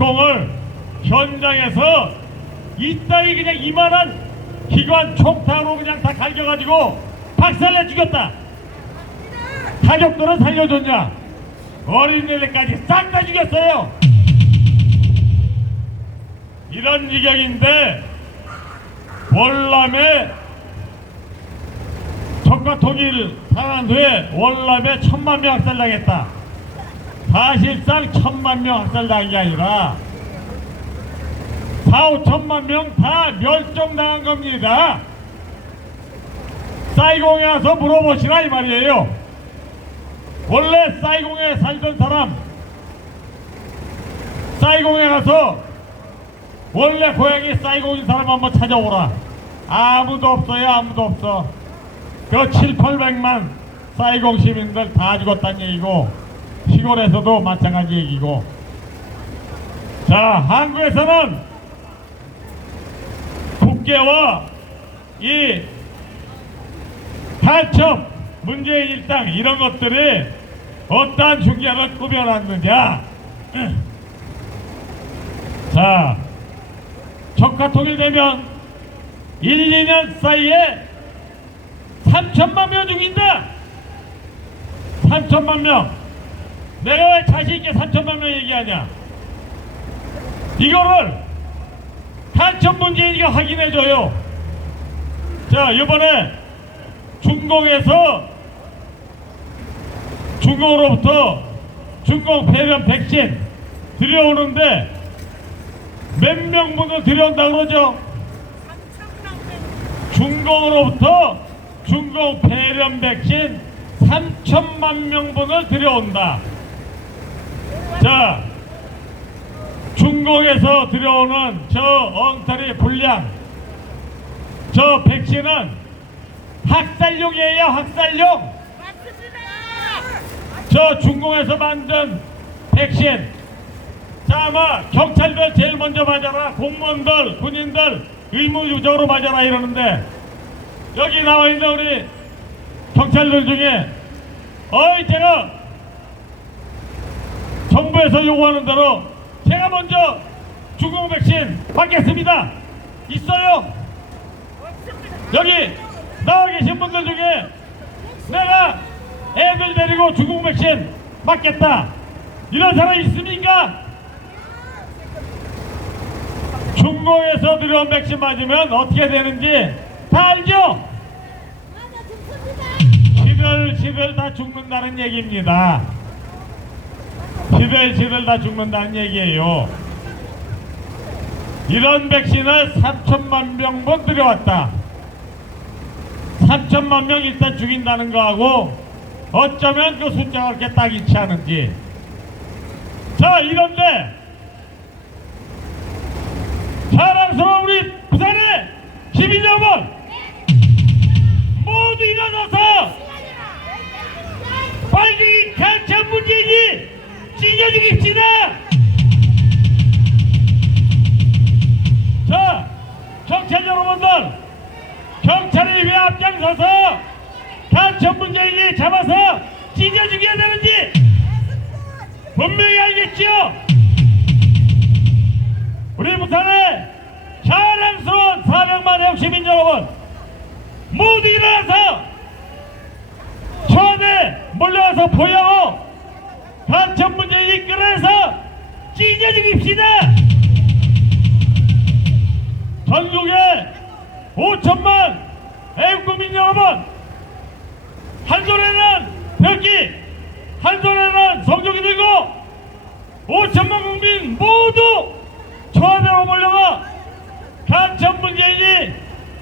특공을 현장에서 이따위 그냥 이만한 기관 총탄으로 그냥 다 갈겨가지고 박살내 죽였다. 가족들은 살려줬냐? 어린애들까지 싹 다 죽였어요. 이런 지경인데 월남에 적과 통일 당한 후에 월남에 1000만 명 학살당했다. 사실상 1000만 명 학살당한 게 아니라 4,5천만 명 다 멸종당한 겁니다. 사이공에 와서 물어보시라 이 말이에요. 원래 사이공에 살던 사람, 사이공에 가서 원래 고향이 사이공인 사람 한번 찾아오라. 아무도 없어요. 아무도 없어. 그 7, 800만 사이공 시민들 다 죽었다는 얘기고 시골에서도 마찬가지 얘기고. 자, 한국에서는 국계와 이 간첩, 문재인 일당 이런 것들이 어떠한 중계를 꾸며놨느냐. 자, 적화 통일되면 1, 2년 사이에 3천만 명 죽인다. 3천만 명. 내가 왜 자신있게 3천만 명 얘기하냐. 이거를 간첩 문재인이가 확인해줘요. 자, 이번에 중공으로부터 중공 폐렴 백신 들여오는데 몇 명분을 들여온다 그러죠? 중공으로부터 중공 폐렴 백신 3천만 명분을 들여온다. 자, 중공에서 들여오는 저 엉터리 불량, 저 백신은 학살용이에요. 학살용. 저 중공에서 만든 백신. 자, 아마 경찰들 제일 먼저 맞아라, 공무원들, 군인들 의무적으로 맞아라 이러는데 여기 나와 있는 우리 경찰들 중에 제가 정부에서 요구하는 대로 제가 먼저 중공 백신 받겠습니다. 있어요? 여기 나와 계신 분들 중에 내가 애들 데리고 중공 백신 맞겠다 이런 사람 있습니까? 중공에서 들여온 백신 맞으면 어떻게 되는지 다 알죠? 시들 다 죽는다는 얘기입니다. 시들 다 죽는다는 얘기예요. 이런 백신을 3천만 명분 들여왔다. 3천만 명 일단 죽인다는 거하고 어쩌면 그 숫자가 그렇게 딱 일치 않은지. 자, 이런데 사랑스러운 우리 부산의 시민 여러분 모두 일어나서 빨리 간첩 문재인이 찢어 죽입시다. 자, 경찰 여러분들, 경찰이 왜 앞장서서 간첩 문재인이 잡아서 찢어 죽여야 되는지 분명히 알겠지요? 우리 부산의 자랑스러운 400만의 시민 여러분 모두 일어나서 처음에 몰려와서 보여오 간첩 문재인이 끌어내서 찢어 죽입시다. 전국의 5천만 애국국민 여러분, 한 손에는 벽기, 한 손에는 성종이 들고 5천만 국민 모두 초안으로 몰려가 간첩 문재인이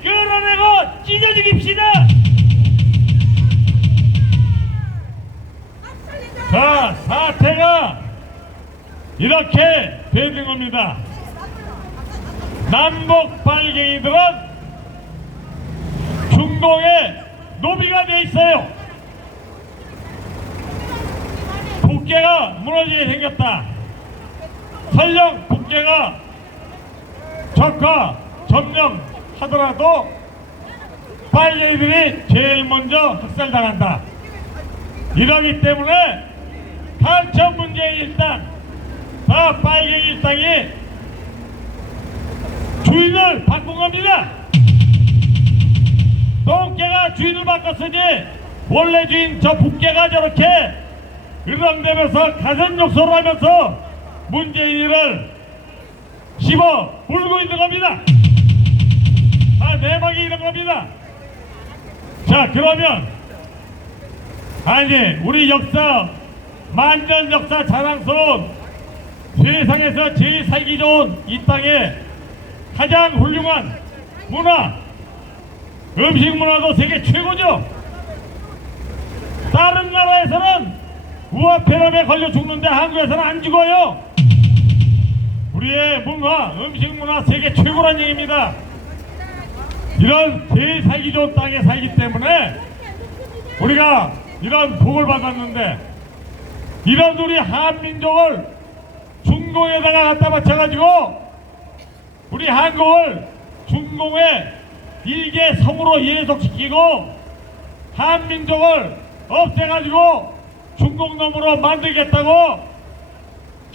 끌어내고 찢어 죽입시다. 자, 사태가 이렇게 되는 겁니다. 남북 빨갱이들은 중공에 노비가 돼 있어요. 국계가 무너지게 생겼다. 설령 국계가 적과 점령하더라도 빨갱이들이 제일 먼저 학살당한다. 이러기 때문에 간첩 문재인 일단 다 빨갱이 일당이 주인을 바꾼 겁니다. 똥개가 주인을 바꿨으니 원래 주인 저 북개가 저렇게 으렁대면서 가슴 욕설을 하면서 문재인을 씹어 물고 있는 겁니다. 다 내막이 이런 겁니다. 자, 그러면 아니 우리 역사 만년 역사 자랑스러운 세상에서 제일 살기 좋은 이 땅에 가장 훌륭한 문화, 음식 문화도 세계 최고죠. 다른 나라에서는 우화폐렴에 걸려 죽는데 한국에서는 안 죽어요. 우리의 문화, 음식 문화 세계 최고란 얘기입니다. 이런 제일 살기 좋은 땅에 살기 때문에 우리가 이런 복을 받았는데, 이런 우리 한민족을 중공에다가 갖다 바쳐가지고 우리 한국을 중공의 일개 성으로 예속시키고 한민족을 없애가지고 중공놈으로 만들겠다고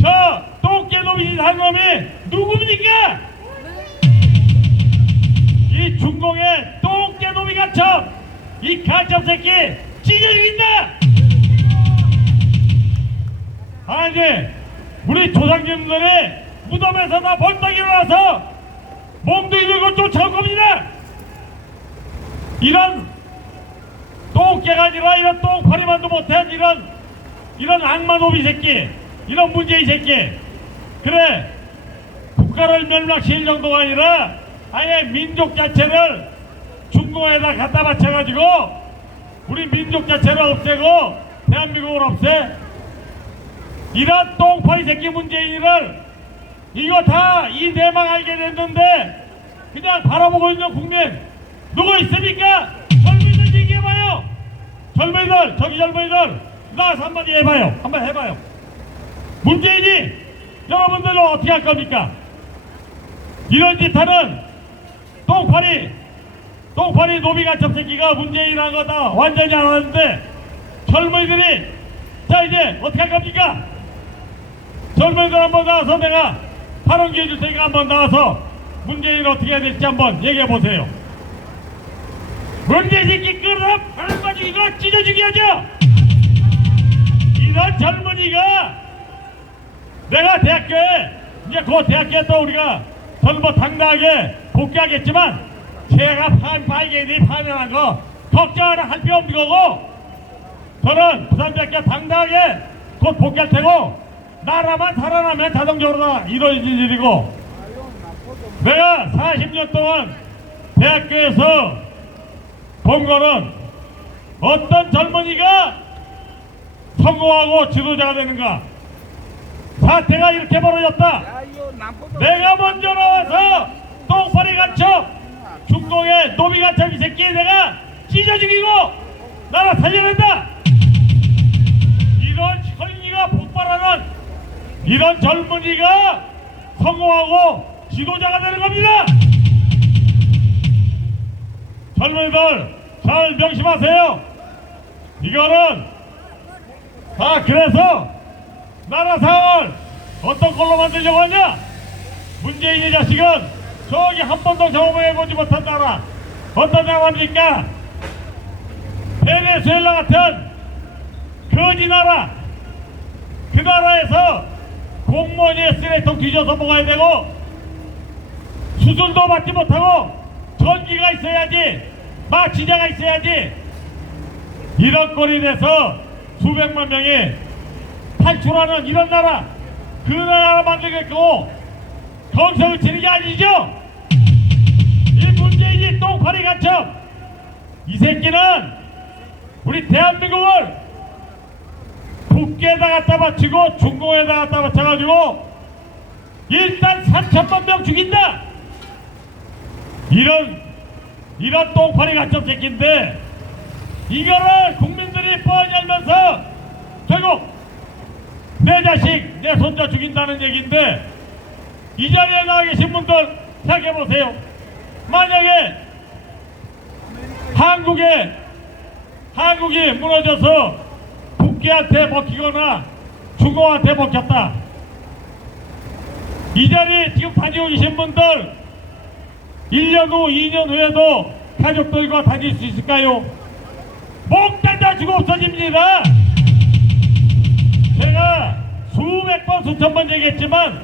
저 똥개놈이 한 놈이 누굽니까? 이 중공의 똥개놈이 갇혀 이 간첩 새끼 찢어 죽인다. 아니 우리 조상님들이 무덤에서 다 벌떡 일어나서 몽둥이 들고 쫓아올 겁니다. 이런 똥개가 아니라 이런 똥파리만도 못한 이런 악마노비 새끼, 이런 문재인 새끼. 그래 국가를 멸망시킬 정도가 아니라 아예 민족 자체를 중공에다 갖다 바쳐가지고 우리 민족 자체를 없애고 대한민국을 없애. 이런 똥파리 새끼 문재인을 이거 다 이 내막 알게 됐는데 그냥 바라보고 있는 국민 누구 있습니까? 젊은이들 얘기해봐요. 젊은이들, 저기 젊은이들 나와서 한마디 해봐요. 한번 해봐요. 문재인이 여러분들은 어떻게 할 겁니까? 이런 짓 하는 똥파리 노비간첩 새끼가 문재인이라는 거 다 완전히 알았는데 젊은이들이 자 이제 어떻게 할 겁니까? 젊은이들 한번 나와서 내가 발언 기회 줄 테니까 한번 나와서 문재인 어떻게 해야 될지 한번 얘기해 보세요. 문재인 새끼 끌어 발언 죽이고 찢어 죽여야죠. 이런 젊은이가 내가 대학교에 이제 그 대학교에 또 우리가 저는 뭐 당당하게 복귀하겠지만 제가 발견이 파면한 거 걱정하는 할 필요 없는 거고 저는 부산대학교 당당하게 곧 복귀할 테고 나라만 살아나면 자동적으로 다 이루어질 일이고 내가 40년 동안 대학교에서 본 거는 어떤 젊은이가 성공하고 지도자가 되는가. 사태가 이렇게 벌어졌다. 내가 먼저 나와서 똥파리 간첩 중공의 노비 간첩 이 새끼 내가 찢어 죽이고 나라 살려낸다. 이런 혈기가 폭발하는 이런 젊은이가 성공하고 지도자가 되는 겁니다. 젊은이들 잘 명심하세요. 이거는 다 그래서 나라 상을 어떤 걸로 만들려고 하냐. 문재인의 자식은 저기 한 번도 경험해보지 못한 나라 어떤 나라입니까? 베네수엘라 같은 거지 나라. 그 나라에서 공무원이 쓰레통 뒤져서 먹어야 되고 수술도 받지 못하고 전기가 있어야지 마취자가 있어야지 이런 꼴이 돼서 수백만 명이 탈출하는 이런 나라. 그 나라 만들겠고 경성을 치는 게 아니죠. 이 문재인이 똥파리 간첩 이 새끼는 우리 대한민국을 북계에다 갖다 바치고 중공에다 갖다 바쳐가지고 일단 3천만 명 죽인다. 이런 똥파리 간첩 새끼인데 이거를 국민들이 뻔히 알면서 결국 내 자식 내 손자 죽인다는 얘기인데 이 자리에 나와 계신 분들 생각해보세요. 만약에 한국이 무너져서 북계한테 먹히거나 중공한테 먹혔다. 이 자리에 지금 다니고 계신 분들 1년 후, 2년 후에도 가족들과 다닐 수 있을까요? 몽땅 다 죽어 없어집니다. 제가 수백 번, 수천 번 얘기했지만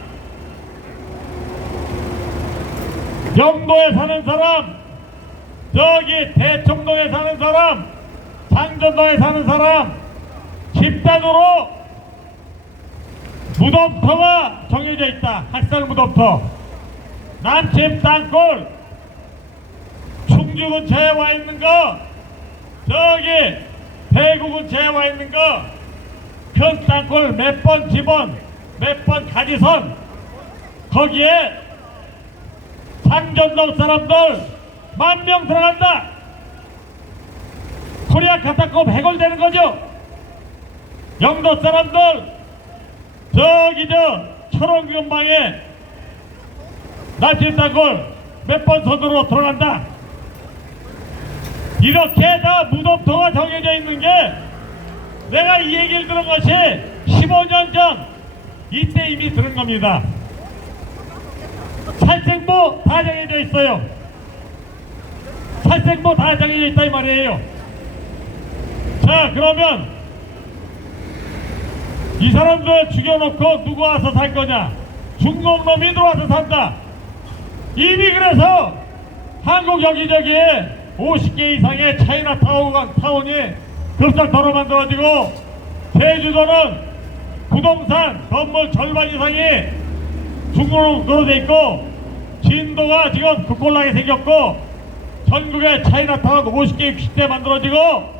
영도에 사는 사람, 저기 대청동에 사는 사람, 장전동에 사는 사람 집단으로 무덤터가 정해져 있다. 학살 무덤터. 남침 땅굴 충주 근처에 와 있는 거, 저기 대구 근처에 와 있는 거, 큰 땅굴 몇 번 지번, 몇 번 가지선, 거기에 장전동 사람들 10,000명 들어간다. 코리아 카타콤 해골되는 거죠. 영도 사람들 저기 철원 근방에 남침 땅굴 몇 번 선으로 들어간다. 이렇게 다 무덤터가 정해져 있는 게, 내가 이 얘기를 들은 것이 15년 전 이때 이미 들은 겁니다. 살생부 다 정해져 있어요. 살생부 다 정해져 있다 이 말이에요. 자, 그러면 이 사람들 죽여놓고 누구 와서 살 거냐? 중국놈이 들어와서 산다. 이미 그래서 한국 여기저기에 50개 이상의 차이나타운이 급작터로 만들어지고, 제주도는 부동산 건물 절반 이상이 중국으로 돼 있고, 진도가 지금 급골나게 생겼고, 전국에 차이나타운 50개, 60대 만들어지고,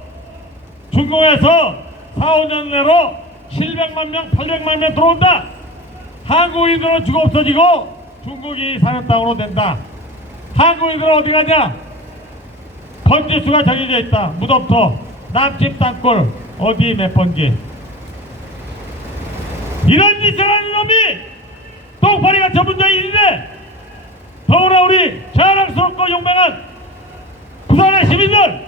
중국에서 4, 5년 내로 700만 명, 800만 명 들어온다. 한국인들은 죽어 없어지고 중국이 사는 땅으로 된다. 한국인들은 어디 가냐? 번지수가 정해져 있다. 무덤터, 남침 땅굴 어디 몇 번지. 이런 짓을 하는 놈이 똥파리가 전문자인데, 더구나 우리 자랑스럽고 용맹한 부산의 시민들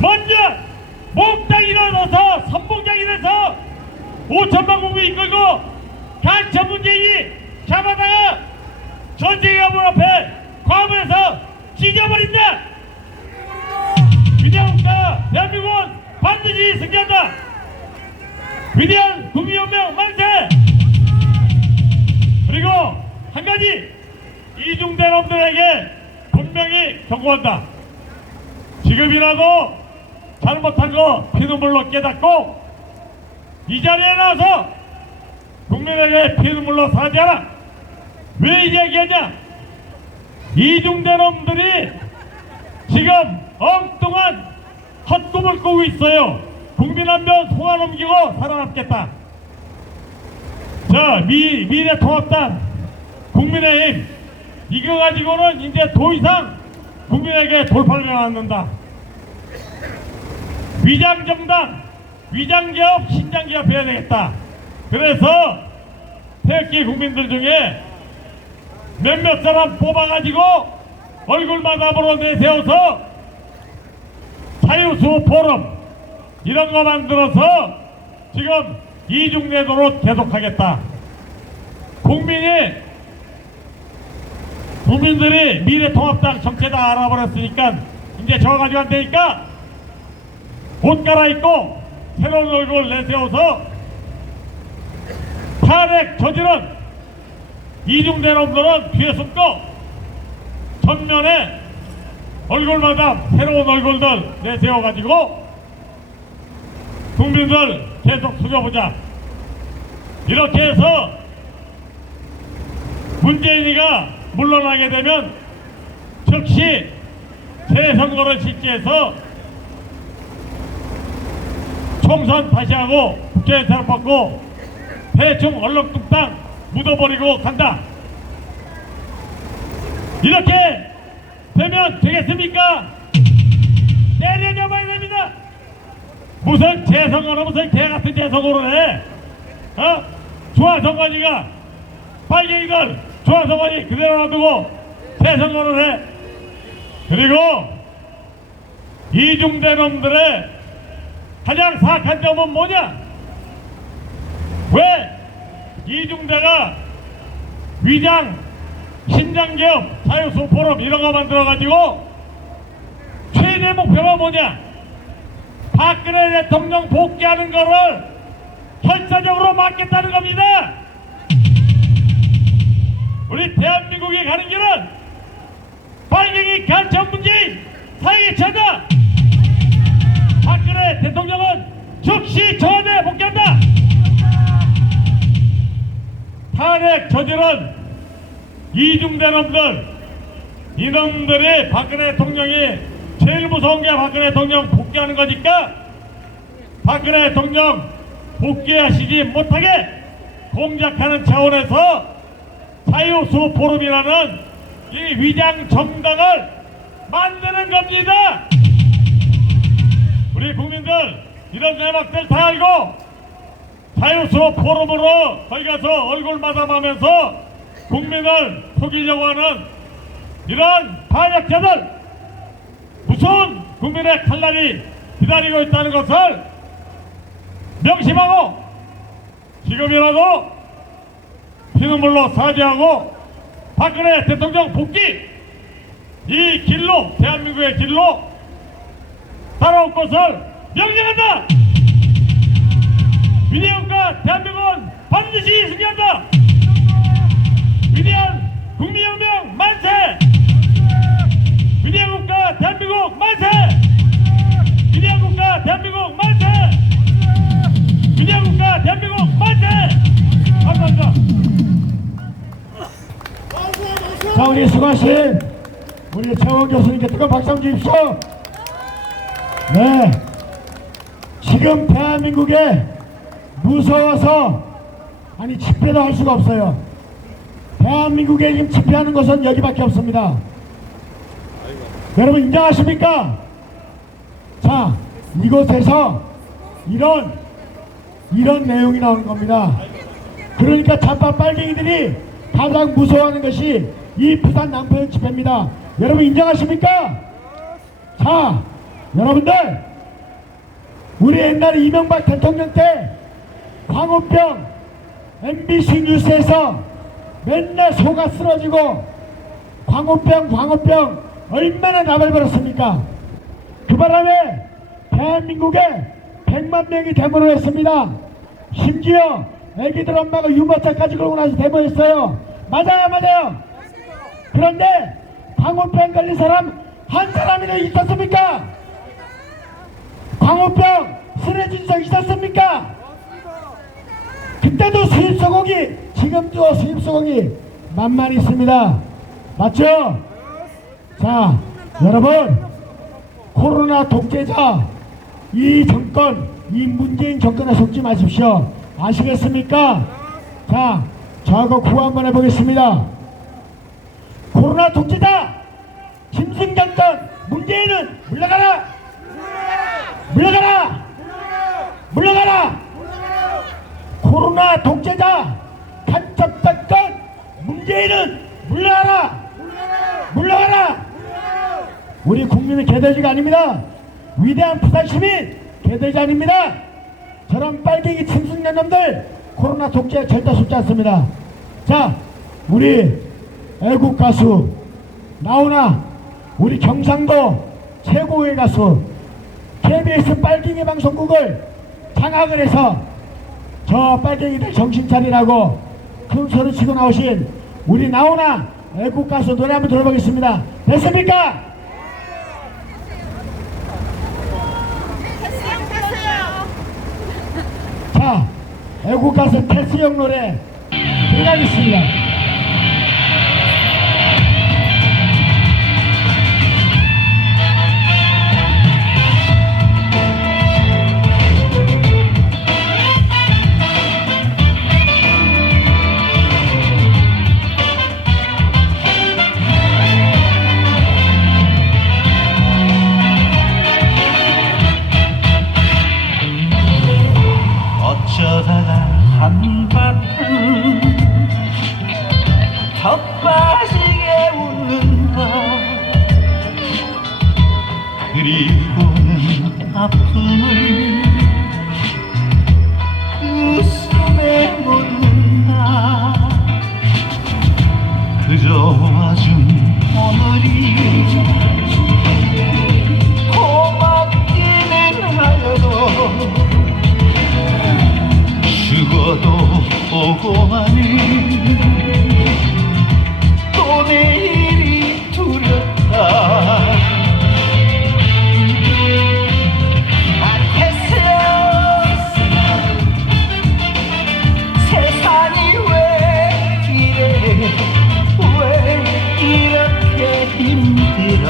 먼저 몽땅 일어나서 선봉장이 돼서 5천만 국민 이끌고 간첩 문재인이 잡아다가 전쟁의원문 앞에 과문해서 찢어버린다. 위대한 국가 대한민국은 반드시 승리한다. 위대한 국민혁명 만세. 그리고 한 가지, 이중대 놈들에게 분명히 경고한다. 지금이라도 잘못한 거 피눈물로 깨닫고 이 자리에 나와서 국민에게 피눈물로 사죄하라. 왜 이 얘기하냐? 이중대 놈들이 지금 엉뚱한 헛꿈을 꾸고 있어요. 국민 한 명 속아 넘기고 살아남겠다. 자, 미래통합당, 국민의힘 이거 가지고는 이제 더 이상 국민에게 돌파를 해놨는다. 위장정당, 위장기업, 신장기업 해야 되겠다. 그래서 태극기 국민들 중에 몇몇 사람 뽑아가지고 얼굴마담으로 내세워서 자유수호 포럼 이런 거 만들어서 지금 이중대 노릇 계속하겠다. 국민들이 미래통합당 정체 다 알아버렸으니까 이제 저거 가지고 안 되니까 옷 갈아입고 새로운 얼굴 내세워서 탄핵 저지른 이중대 놈들은 뒤에 숨고 전면에 얼굴마다 새로운 얼굴들 내세워가지고 국민들 계속 숙여보자. 이렇게 해서 문재인이가 물러나게 되면 즉시 재선거를 실시해서 총선 다시 하고 국회에 사람받고 대충 얼렁뚱땅 묻어버리고 간다. 이렇게 되면 되겠습니까? 때려잡아야 됩니다. 무슨 재선거는 무슨 개같은 재선거를 해. 중앙선관위가 빨갱이들 중앙선관위 그대로 놔두고 재선거를 해. 그리고 이중대 놈들의 가장 사악한 점은 뭐냐? 왜 이중대가 위장 신장개업 자유수 포럼 이런 거 만들어가지고 최대 목표가 뭐냐? 박근혜 대통령 복귀하는 거를 현사적으로 막겠다는 겁니다. 우리 대한민국이 가는 길은 빨갱이 간첩 문재인 사회의 처다. 박근혜 대통령은 즉시 청와대에 복귀한다. 탄핵 저지른 이중대 놈들, 이놈들이 박근혜 대통령이 제일 무서운 게 박근혜 대통령 복귀하는 거니까 박근혜 대통령 복귀하시지 못하게 공작하는 차원에서 자유수 포럼이라는 이 위장 정당을 만드는 겁니다. 우리 국민들 이런 내막들 다 알고 자유수 포럼으로 거기 가서 얼굴 마담하면서 국민을 속이려고 하는 이런 반역자들, 무서운 국민의 칼날이 기다리고 있다는 것을 명심하고 지금이라도 피눈물로 사죄하고 박근혜 대통령 복귀 이 길로, 대한민국의 길로 따라올 것을 명령한다. 위대한 국가 대한민국은 반드시 승리한다. 위대한 국민혁명 만세! 위대한 국가 대한민국 만세! 위대한 국가 대한민국 만세! 위대한 국가 대한민국 만세! 감사합니다. 자, 우리 수고하신 우리 최원 교수님께 뜨거운 박수 한번 주십시오. 네, 지금 대한민국에 무서워서 아니 집회도 할 수가 없어요. 대한민국에 지금 집회하는 것은 여기밖에 없습니다. 여러분 인정하십니까? 자, 이곳에서 이런 내용이 나오는 겁니다. 그러니까 좌파 빨갱이들이 가장 무서워하는 것이 이 부산 남포역 집회입니다. 여러분 인정하십니까? 자, 여러분들 우리 옛날에 이명박 대통령 때 광우병 MBC 뉴스에서 맨날 소가 쓰러지고 광우병 얼마나 나발 벌었습니까? 그 바람에 대한민국에 100만 명이 데모를 했습니다. 심지어 애기들 엄마가 유모차까지 걸고 나서 데모했어요. 맞아요. 그런데 광우병 걸린 사람 한 사람이나 있었습니까? 광우병 쓰러진 적 있었습니까? 그때도 수입소고기, 지금도 수입소고기 만만히 있습니다. 맞죠? 자, 여러분 코로나 독재자 이 정권, 이 문재인 정권에 속지 마십시오. 아시겠습니까? 자, 저하고 구호 한번 해보겠습니다. 코로나 독재자 김승정권 문재인은 물러가라! 물러가라! 물러가라! 코로나 독재자 간첩정권 문재인은 물러가라! 물러가라! 우리 국민은 개돼지가 아닙니다. 위대한 부산 시민 개돼지 아닙니다. 저런 빨갱이 침승년 놈들 코로나 독재에 절대 속지 않습니다. 자, 우리 애국 가수 나훈아, 우리 경상도 최고의 가수 KBS 빨갱이 방송국을 장악을 해서 저 빨갱이들 정신 차리라고 큰 소리 치고 나오신 우리 나훈아 애국 가수 노래 한번 들어보겠습니다. 됐습니까? 자, 애국 가수 테스형 노래 들어가겠습니다. 어쩌다가 한바탕 더 빠지게 웃는다. 그리고는 아픔을 웃음에 묻는다. 들어와준 오늘이 고맙기는 하여도 죽어도 오고만이 또 내일이 두렵다. 세상이 왜 이래 왜 이렇게 힘들어.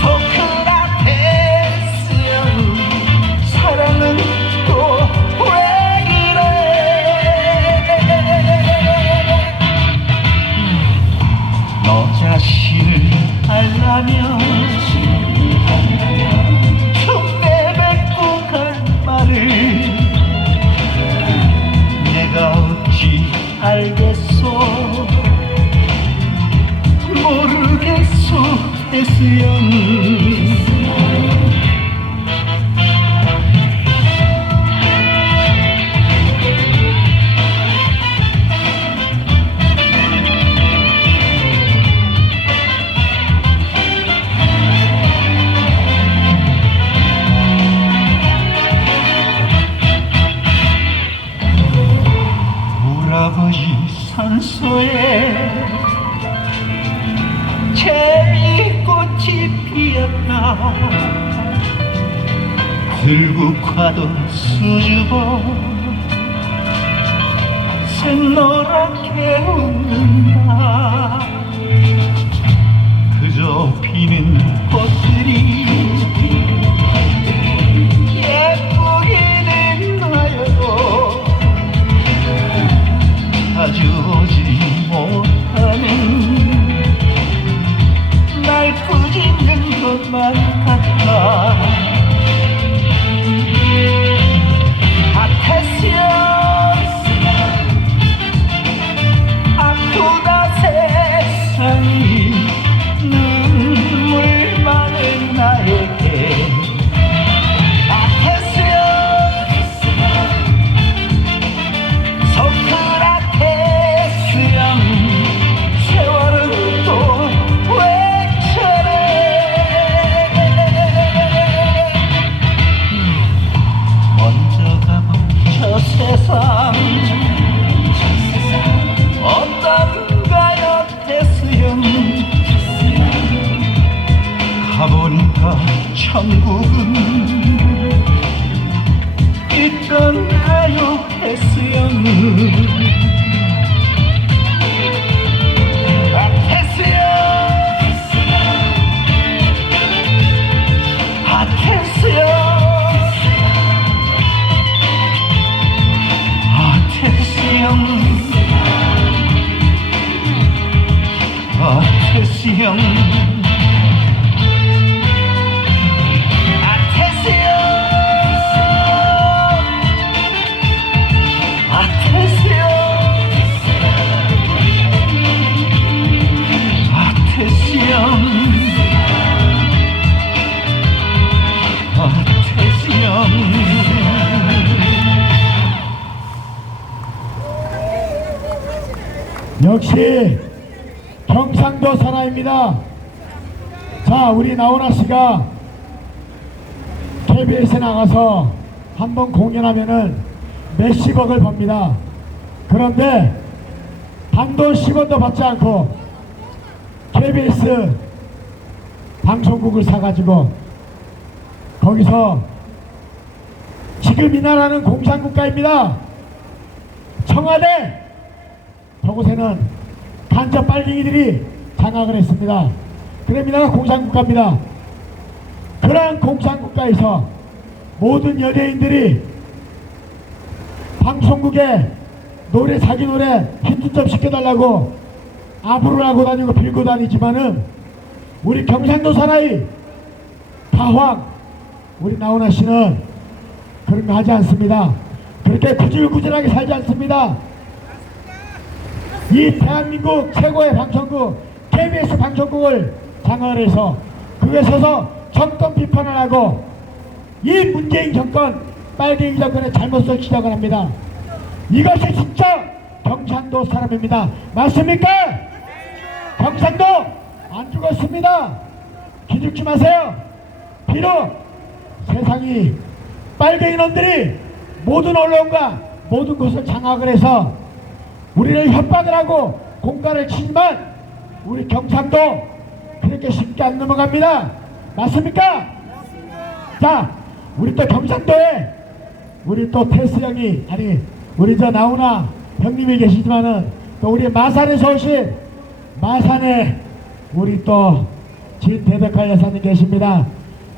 소크라테스여 사랑은 또 왜 이래. 너 자신을 알라면 흉내뱉고 갈 말을 내가 어찌 알겠소. 모르겠소 태수영. 아버지 산소에 제비꽃이 피었나. 들국화도 수줍어 샛노랗게 웃는다. 그저 피는 꽃들이 예쁘기는 하여도 자주 오지 못하는 날 꾸짖는 것만 같아. 태수여 아프다 세상이 눈물 많은 나에게. 세상 어떤가요 태수형. 가보니까 천국은 있던가요 태수형. 태수형 태수형 태수형. 역시 경상도 사람입니다. 자, 우리 나훈아 씨가 KBS에 나가서 한번 공연하면은 몇십억을 법니다. 그런데 단돈 10원도 받지 않고 KBS 방송국을 사가지고 거기서 지금 이 나라는 공산국가입니다. 청와대 저곳에는 간첩 빨갱이들이 장악을 했습니다. 그래 우리나라 공산국가입니다. 그러한 공산국가에서 모든 연예인들이 방송국에 노래 자기 노래 힌트 좀 시켜달라고 아부를 하고 다니고 빌고 다니지만은 우리 경상도 사나이 가황 우리 나훈아 씨는 그런 거 하지 않습니다. 그렇게 구질구질하게 살지 않습니다. 이 대한민국 최고의 방송국 KBS 방송국을 장악을 해서 그에 서서 정권 비판을 하고 이 문재인 정권 빨갱이 정권의 잘못을 지적을 합니다. 이것이 진짜 경상도 사람입니다. 맞습니까? 경상도 안 죽었습니다. 기죽지 마세요. 비록 세상이 빨갱이 놈들이 모든 언론과 모든 곳을 장악을 해서 우리를 협박을 하고 공갈을 치지만 우리 경상도 그렇게 쉽게 안 넘어갑니다. 맞습니까? 자, 우리 또 경상도에 우리 또 테스 형이 아니 우리 저 나훈아 형님이 계시지만은 또 우리 마산에서 오신 마산에 우리 또 진대덕화 여사님 계십니다.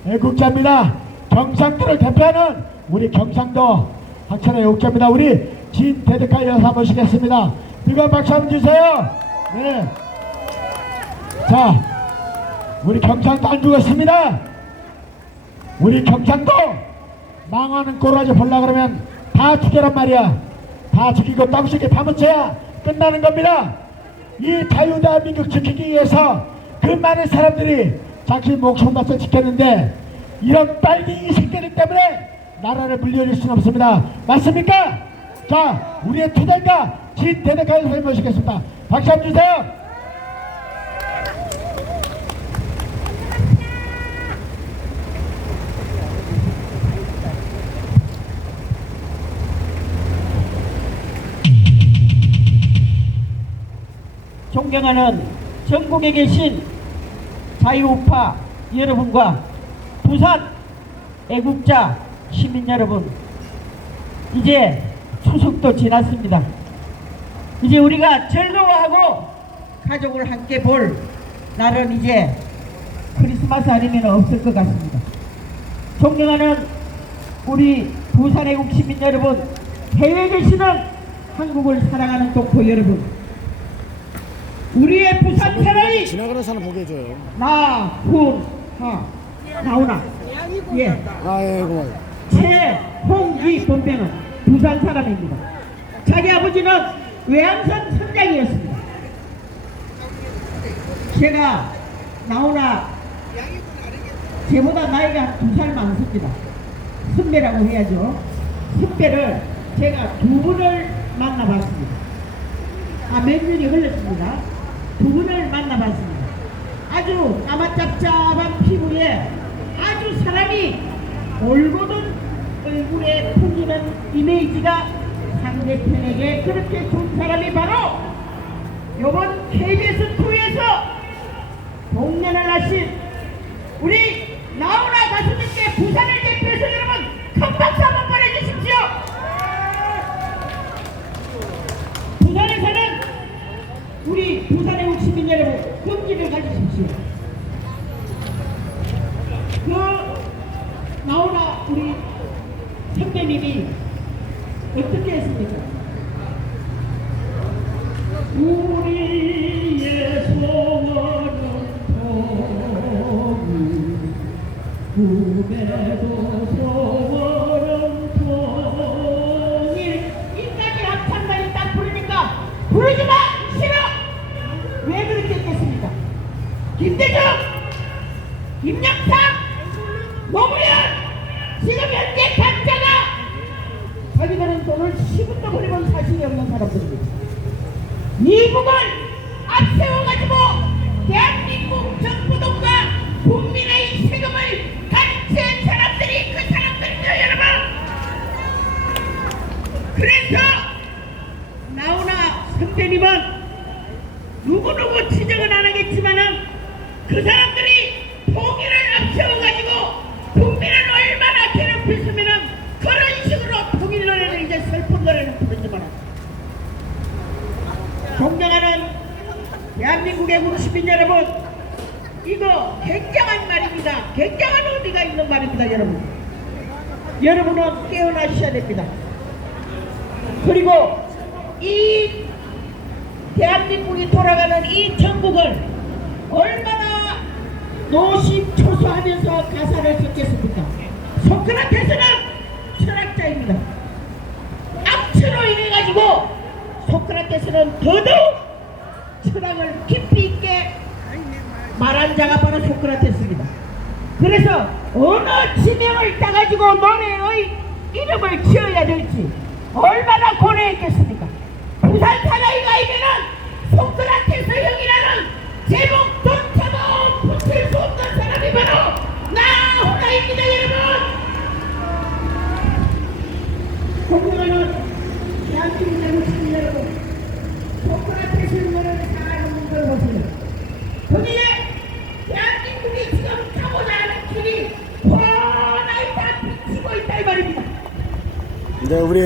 애국자입니다. 경상도를 대표하는 우리 경상도 학천의 애국자입니다. 우리 진대덕화 여사 모시겠습니다. 뜨거운 박수 한번 주세요. 네. 자, 우리 경상도 안 죽었습니다. 우리 경상도 망하는 꼬라지 보려고 그러면 다 죽여란 말이야. 다 죽이고 땅속에 파묻혀야 끝나는 겁니다. 이 자유대한민국 지키기 위해서 그 많은 사람들이 자기 목숨 바쳐 지켰는데 이런 빨갱이 새끼들 때문에 나라를 물려줄 수는 없습니다. 맞습니까? 자, 우리의 투쟁가 진대덕화 선생님 모시겠습니다. 박수 한번 주세요. 존경하는 전국에 계신 자유우파 여러분과 부산 애국자 시민 여러분, 이제 추석도 지났습니다. 이제 우리가 즐거워하고 가족을 함께 볼 날은 이제 크리스마스 아니면 없을 것 같습니다. 존경하는 우리 부산 애국 시민 여러분, 해외에 계시는 한국을 사랑하는 동포 여러분, 우리의 부산 사람이 지나가는 사람 보게 해줘요. 나훈아 예, 아이고. 최홍기 본병은 부산 사람입니다. 자기 아버지는 외암선 선장이었습니다. 제가 나훈아 제보다 나이가 2살 많습니다. 선배라고 해야죠. 선배를 제가 2분을 만나봤습니다. 몇 년이 흘렀습니다. 2분을 만나봤습니다. 아주 까맣잡잡한 피부에 아주 사람이 올곧은 얼굴에 풍기는 이미지가 상대편에게 그렇게 좋은 사람이 바로 요번 KBS2에서 공연을 하신 우리 나훈아 가수님께 부산을 대표해서 여러분 큰 박수 한번 보내주십시오. 부산에서는 우리 부산의 국 시민 여러분 긍지를 가지십시오. 나훈아 우리 선배님이 어떻게 했습니까? 우리의 소원은 꿈에도 소원은 통일. 이까지 합창단이 딱 부르니까 부르지마! 싫어! 왜 그렇게 했겠습니까? 김대중, 김영삼, 노무현, 지금 현재 각자가 자기들은 돈을 10원도 버리면 사실이 없는 사람들입니다. 미국을 앞세워가지고 대한민국 정부돈과 국민의 세금을 가르친 사람들이 그 사람들입니다, 여러분. 그래서 나훈아 선배님은 누구누구 지적은 안 하겠지만은 그 사람들이 포기를 앞세워가지고 국민을 얼마나 괴롭혔으면은 그런 식으로 통일 노래를 이제 슬픈 노래를 부르지 마라. 존경하는 대한민국의 국시민 여러분, 이거 굉장한 말입니다. 굉장한 의미가 있는 말입니다, 여러분. 여러분은 깨어나셔야 됩니다. 그리고 이 대한민국이 돌아가는 이 전국을 얼마나 노심초소하면서 가사를 썼겠습니까? 소크라테스는 철학자입니다. 암초로 인해가지고 소크라테스는 더더욱 철학을 깊이 있게 말한 자가 바로 소크라테스입니다. 그래서 어느 지명을 따가지고 노래의 이름을 지어야 될지 얼마나 고뇌했겠습니까? 부산 사나이가 이면은 소크라테스 형이라는 제목 조차도 붙일 수 없는 사람이 바로 나 혼자입니다. 여러분, 존경하는 대한민국의 무슬림 여러분, 소크라테스 형을 살아가는 걸 보시면 거기에 대한민국이 지금 가고자 하는 길이 훤하게 다 비치고 있다 이 말입니다. 네, 우리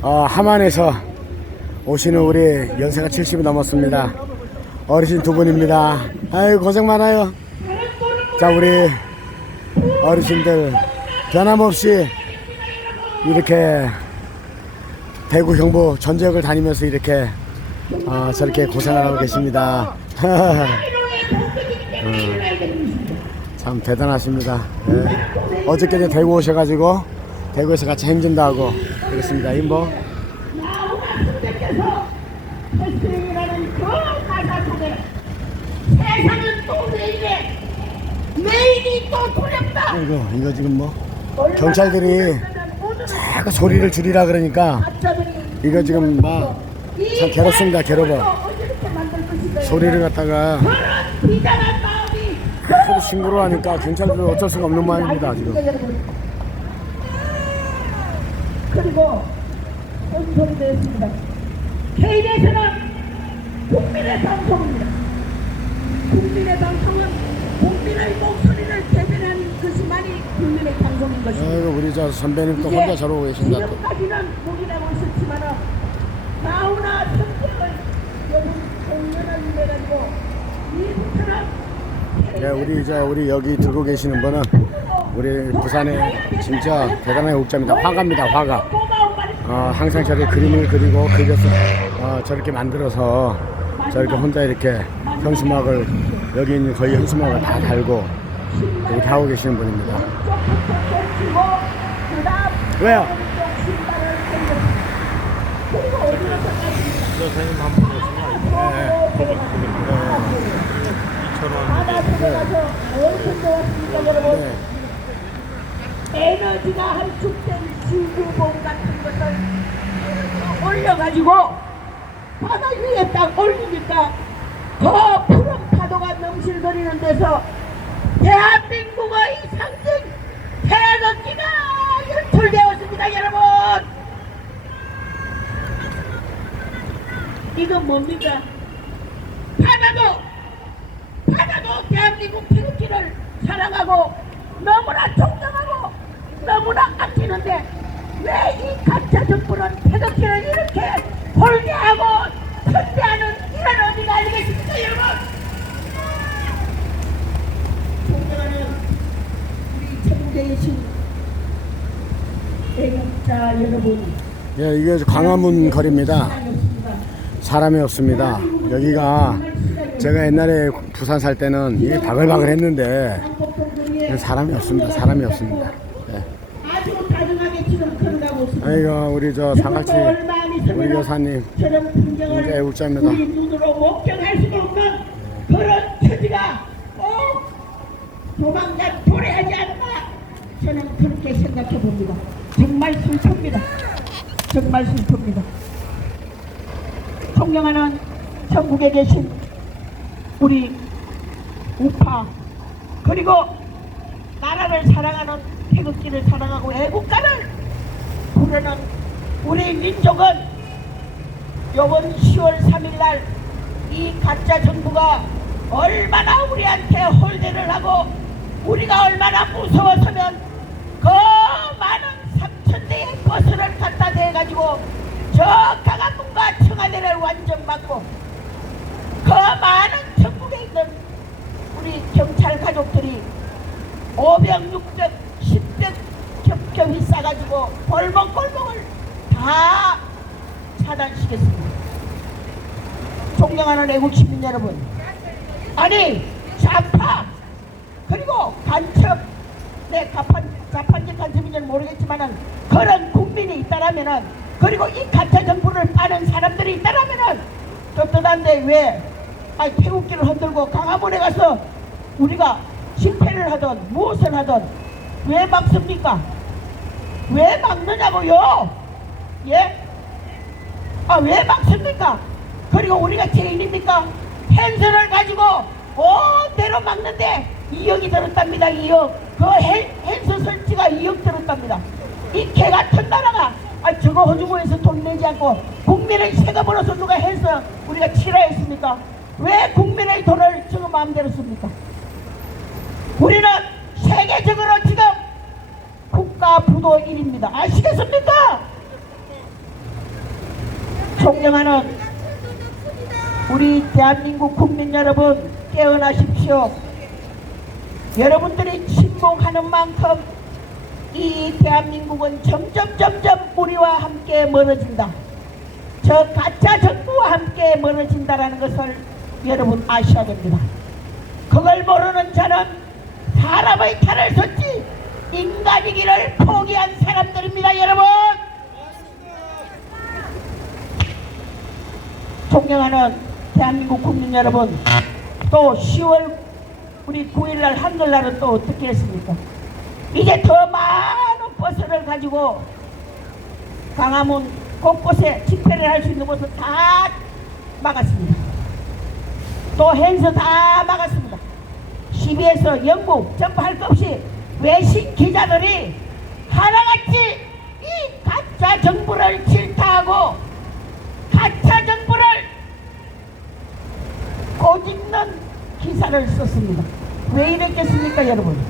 함안에서 오시는 우리 연세가 70이 넘었습니다. 어르신 두 분입니다. 아유, 고생 많아요. 자, 우리 어르신들 변함없이 이렇게 대구 경북 전 지역을 다니면서 이렇게 저렇게 고생을 하고 계십니다. 참 대단하십니다. 네. 어저께 대구 오셔가지고 대구에서 같이 행진도 하고 그렇습니다. 이 뭐 헬스윙이라는 그 가사 속에 세상은 또 왜 이래, 내일이 또 두렵다. 이거 지금 뭐 경찰들이 자꾸 소리를 줄이라 그러니까 이거 지금 막 참 괴롭습니다. 괴로워. 소리를 갖다가 그런 비장한 마음이 하도 신고를 하니까 경찰들은 어쩔 수가 없는 모양입니다. 지금. 그리고 온 소리도 했습니다. KBS는 국민의 방송입니다. 국민의 방송은 국민의 목소리를 대변하는 것이만이 국민의 방송인 것입니다. 아이고, 우리 저 선배님 또 혼자 저러고 계신다. 또. 지금까지는 목이라고 있었지만 나훈아 성격을 여러분 공연을 해가지고 이부터는 네, 우리 여기 들고 계시는 분은 우리 부산의 진짜 대단한 옥자입니다. 화가입니다. 화가. 항상 저렇게 그림을 그리고 그려서 저렇게 만들어서 저렇게 혼자 이렇게 현수막을 여기 있는 거의 현수막을 다 달고 이렇게 하고 계시는 분입니다. 왜요? 선생님 한번 오시면 네. 에너지가 함축된 지구본 같은 것을 올려가지고 바다 위에 딱 올리니까 더 푸른 파도가 넘실거리는 데서 대한민국의 상징 태극기가 연출되었습니다. 여러분, 이건 뭡니까? 바다도 대한민국 태극기를 사랑하고 너무나 존경하고 너무나 아끼는데 왜 이 가짜 정부는 태극기를 이렇게 홀대하고 천대하는 이런 의미가 알겠습니까, 여러분? 존경하는 우리 천국에 계신 애국자 여러분, 예, 이게 광화문 거리입니다. 사람이 없습니다. 여기가 제가 옛날에 부산 살 때는 이게 바글바글 했는데 사람이 없습니다. 사람이 없습니다. 예. 아주 다정하게 지금 걸어가고 있습니다. 아이고, 우리 저 상같이 우리 여사님 저런 풍경을 진짜 애국자입니다. 우리 눈으로 목격할 수가 없는 그런 처지가 꼭 조만간 도래하지 않나, 저는 그렇게 생각해 봅니다. 정말 슬픕니다. 정말 슬픕니다. 존경하는 전국에 계신 우리 우파, 그리고 나라를 사랑하는 태극기를 사랑하고 애국가를 부르는 우리 민족은 이번 10월 3일날 이 가짜 정부가 얼마나 우리한테 홀대를 하고 우리가 얼마나 무서워서면 그 많은 3,000대의 버스를 갖다 대가지고 저 강화문과 청와대를 완전 막고 그 많은 전국에 있는 우리 경찰 가족들이 500, 600, 10백 겹겹이 싸가지고 골목골목을 다 차단시켰습니다. 존경하는 애국 시민 여러분, 아니 좌파 그리고 간첩, 자판기 간첩인지는 모르겠지만은 그런 국민이 있다라면은, 그리고 이 가짜 정부를 빠는 사람들이 있다라면은 떳떳한데 왜 태극기를 흔들고 강화문에 가서 우리가 집회를 하던 무엇을 하던 왜 막습니까? 왜 막느냐고요? 예? 아, 왜 막습니까? 그리고 우리가 죄인입니까? 펜스를 가지고 온 대로 막는데 2억이 들었답니다. 2억. 그 펜스 설치가 2억 들었답니다. 이 개 같은 나라가 저거 허주고에서 돈 내지 않고 국민의 세금으로서 누가 해서 우리가 치라했습니까? 왜 국민의 돈을 저거 마음대로 씁니까? 우리는 세계적으로 지금 국가 부도 1입니다. 아시겠습니까? 존경하는 우리 대한민국 국민 여러분, 깨어나십시오. 여러분들이 침묵하는 만큼 이 대한민국은 점점 우리와 함께 멀어진다. 저 가짜 정부와 함께 멀어진다라는 것을 여러분 아셔야 됩니다. 그걸 모르는 자는 사람의 탈을 섰지 인간이기를 포기한 사람들입니다. 여러분, 존경하는 대한민국 국민 여러분, 또 10월 우리 9일날 한글날은 또 어떻게 했습니까? 이제 더 많은 버스를 가지고 광화문 곳곳에 집회를 할 수 있는 곳을 다 막았습니다. 또 행사 다 막았습니다. CBS, 영국 전부 할 것 없이 외신 기자들이 하나같이 이 가짜 정부를 질타하고 가짜 정부를 꼬집는 기사를 썼습니다. 왜 이랬겠습니까, 여러분?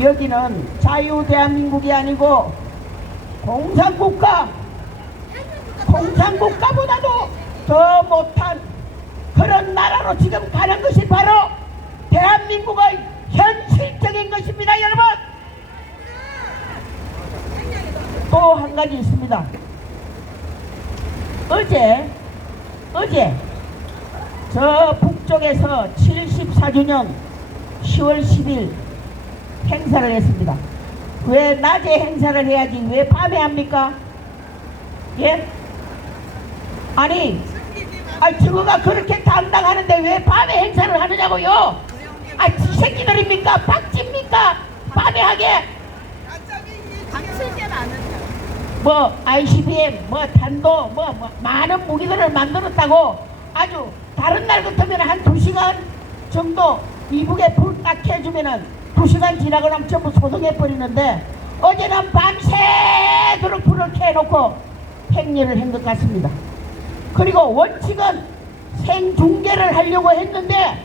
여기는 자유대한민국이 아니고 공산국가보다도 더 못한 그런 나라로 지금 가는 것이 바로 대한민국의 현실적인 것입니다. 여러분, 또 한 가지 있습니다. 어제 저 북쪽에서 74주년 10월 10일 행사를 했습니다. 왜 낮에 행사를 해야지 왜 밤에 합니까? 예? 아니 저거가 그렇게 당당하는데 왜 밤에 행사를 하느냐고요? 지 새끼들입니까? 박쥐입니까? 밤에 하게? 뭐 ICBM, 뭐 탄도, 뭐 많은 무기들을 만들었다고 아주 다른 날 같으면 한 2시간 정도 이북에 불 딱 켜주면은 2시간 지나고 나면 전부 소동해버리는데 어제는 밤새도록 불을 켜놓고 행렬을 한 것 같습니다. 그리고 원칙은 생중계를 하려고 했는데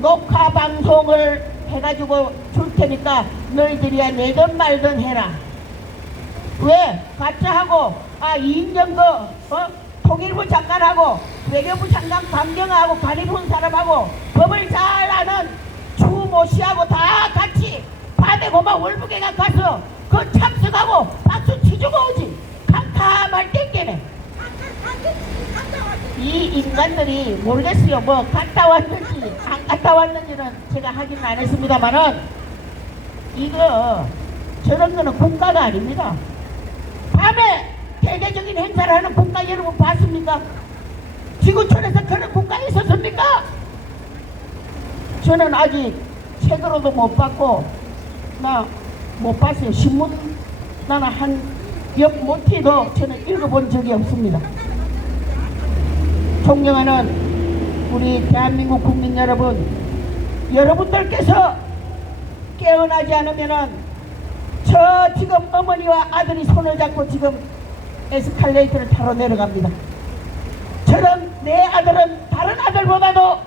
녹화 방송을 해가지고 줄 테니까 너희들이야 내든 말든 해라. 왜? 가짜하고 이인영도 통일부 장관하고 외교부 장관 강경하고 관리부 사람하고 법을 잘 아는 주모 씨하고 다 같이 밤에 고마 월북에가 가서 그 참석하고 박수 치주고 오지. 캄캄할 땡게네. 이 인간들이 모르겠어요. 뭐 갔다 왔는지 안 갔다 왔는지는 제가 확인 안 했습니다만은 이거 저런 거는 국가가 아닙니다. 밤에 대대적인 행사를 하는 국가 여러분 봤습니까? 지구촌에서 그런 국가가 있었습니까? 저는 아직 책으로도 못 봤고 나 못 봤어요. 신문 나는 한 옆 모티도 저는 읽어본 적이 없습니다. 존경하는 우리 대한민국 국민 여러분, 여러분들께서 깨어나지 않으면은 저 지금 어머니와 아들이 손을 잡고 지금 에스컬레이터를 타러 내려갑니다. 저는 내 아들은 다른 아들보다도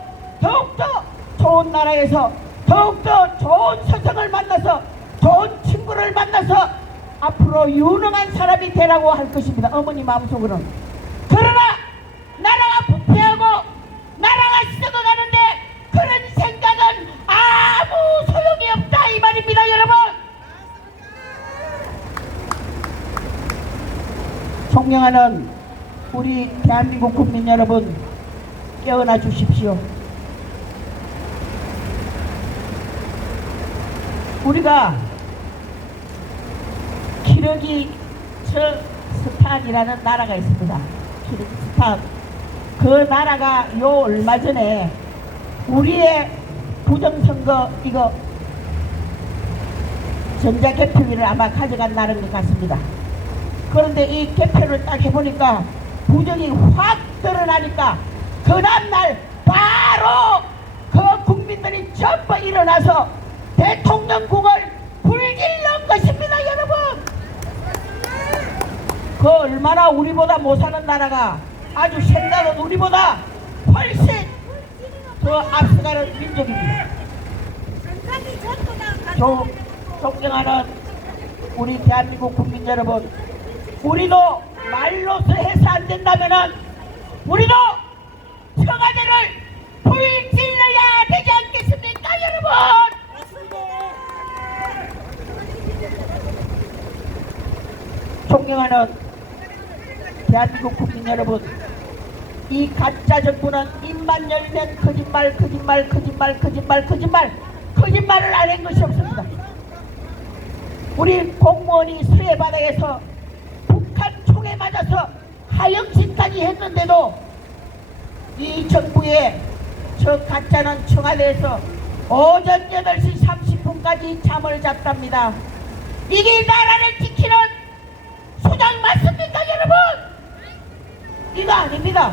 더욱더 좋은 나라에서 더욱더 좋은 스승을 만나서 좋은 친구를 만나서 앞으로 유능한 사람이 되라고 할 것입니다. 어머니 마음속으로는. 그러나 나라가 부패하고 나라가 썩어가는데 그런 생각은 아무 소용이 없다 이 말입니다. 여러분, 존경하는 우리 대한민국 국민 여러분, 깨어나 주십시오. 우리가 키르기스탄이라는 나라가 있습니다. 키르기스탄. 그 나라가 요 얼마 전에 우리의 부정선거 이거 정자 개표기를 아마 가져간다는 것 같습니다. 그런데 이 개표를 딱 해보니까 부정이 확 드러나니까 그 다음날 바로 그 국민들이 전부 일어나서 대통령궁을 불질른 것입니다, 여러분. 그 얼마나 우리보다 못사는 나라가 아주 생각은 우리보다 훨씬 더 앞서가는 민족입니다. 존경하는 우리 대한민국 국민 여러분, 우리도 말로서 해서 안 된다면은 우리도 청와대를 불질러야 되지 않겠습니까, 여러분? 존경하는 대한민국 국민 여러분, 이 가짜 정부는 입만 열면 거짓말을 안 한 것이 없습니다. 우리 공무원이 서해 바다에서 북한 총에 맞아서 하역신까지 했는데도 이 정부의 저 가짜는 청와대에서 오전 8시 30분까지 잠을 잤답니다. 이게 나라를 지키는 수장 맞습니까, 여러분? 이거 아닙니다.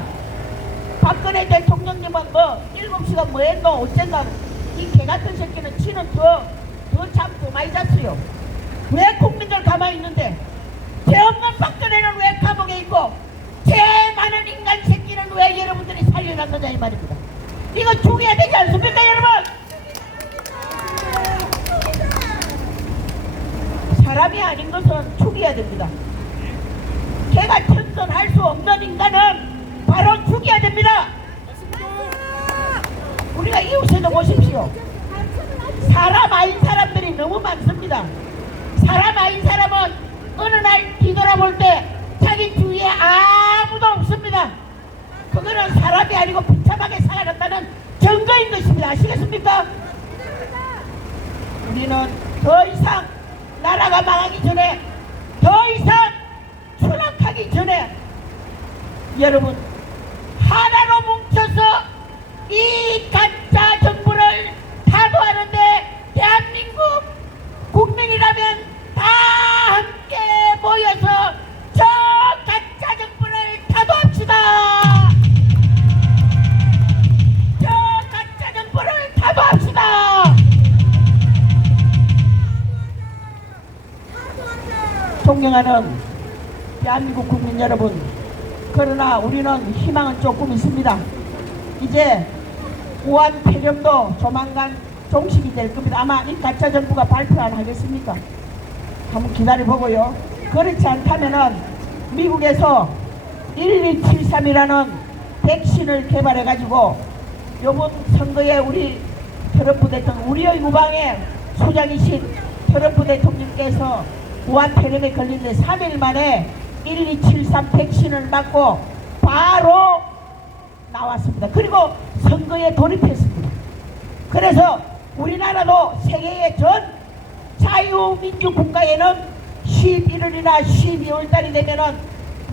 박근혜 대통령님은 뭐 7시간 뭐 했노 어쨌나 이 개같은 새끼는 지는 더 잠 더 많이 잤어요. 왜 국민들 가만히 있는데 죄 없는 박근혜는 왜 감옥에 있고 죄 많은 인간 새끼는 왜 여러분들이 살려놨느냐 이 말입니다. 이거 죽여야 되지 않습니까, 여러분? 사람이 아닌 것은 죽여야 됩니다. 개가 천선할 수 없는 인간은 바로 죽여야 됩니다. 우리가 이웃에도 보십시오. 사람 아닌 사람들이 너무 많습니다. 사람 아닌 사람은 어느 날 뒤돌아볼 때 자기 주위에 아무도 없습니다. 그거는 사람이 아니고 비참하게 살아갔다는 증거인 것입니다. 아시겠습니까? 우리는 더 이상 나라가 망하기 전에, 더 이상 추락하기 전에 여러분 하나로 뭉쳐서 이 가짜 정부를 타도하는데 대한민국 국민이라면 다 함께 모여서 저 가짜 정부를 타도합시다. 저 가짜 정부를 타도합시다. 존경하는 대한민국 국민 여러분, 그러나 우리는 희망은 조금 있습니다. 이제 우한 폐렴도 조만간 종식이 될 겁니다. 아마 이 가짜 정부가 발표 안 하겠습니까? 한번 기다려보고요. 그렇지 않다면은 미국에서 1273이라는 백신을 개발해가지고 이번 선거에 우리 트럼프 대통령, 우리의 우방의 소장이신 트럼프 대통령께서 우한 폐렴에 걸린데 3일 만에 1273 백신을 맞고 바로 나왔습니다. 그리고 선거에 돌입했습니다. 그래서 우리나라도 세계의 전 자유민주 국가에는 11월이나 12월 달이 되면은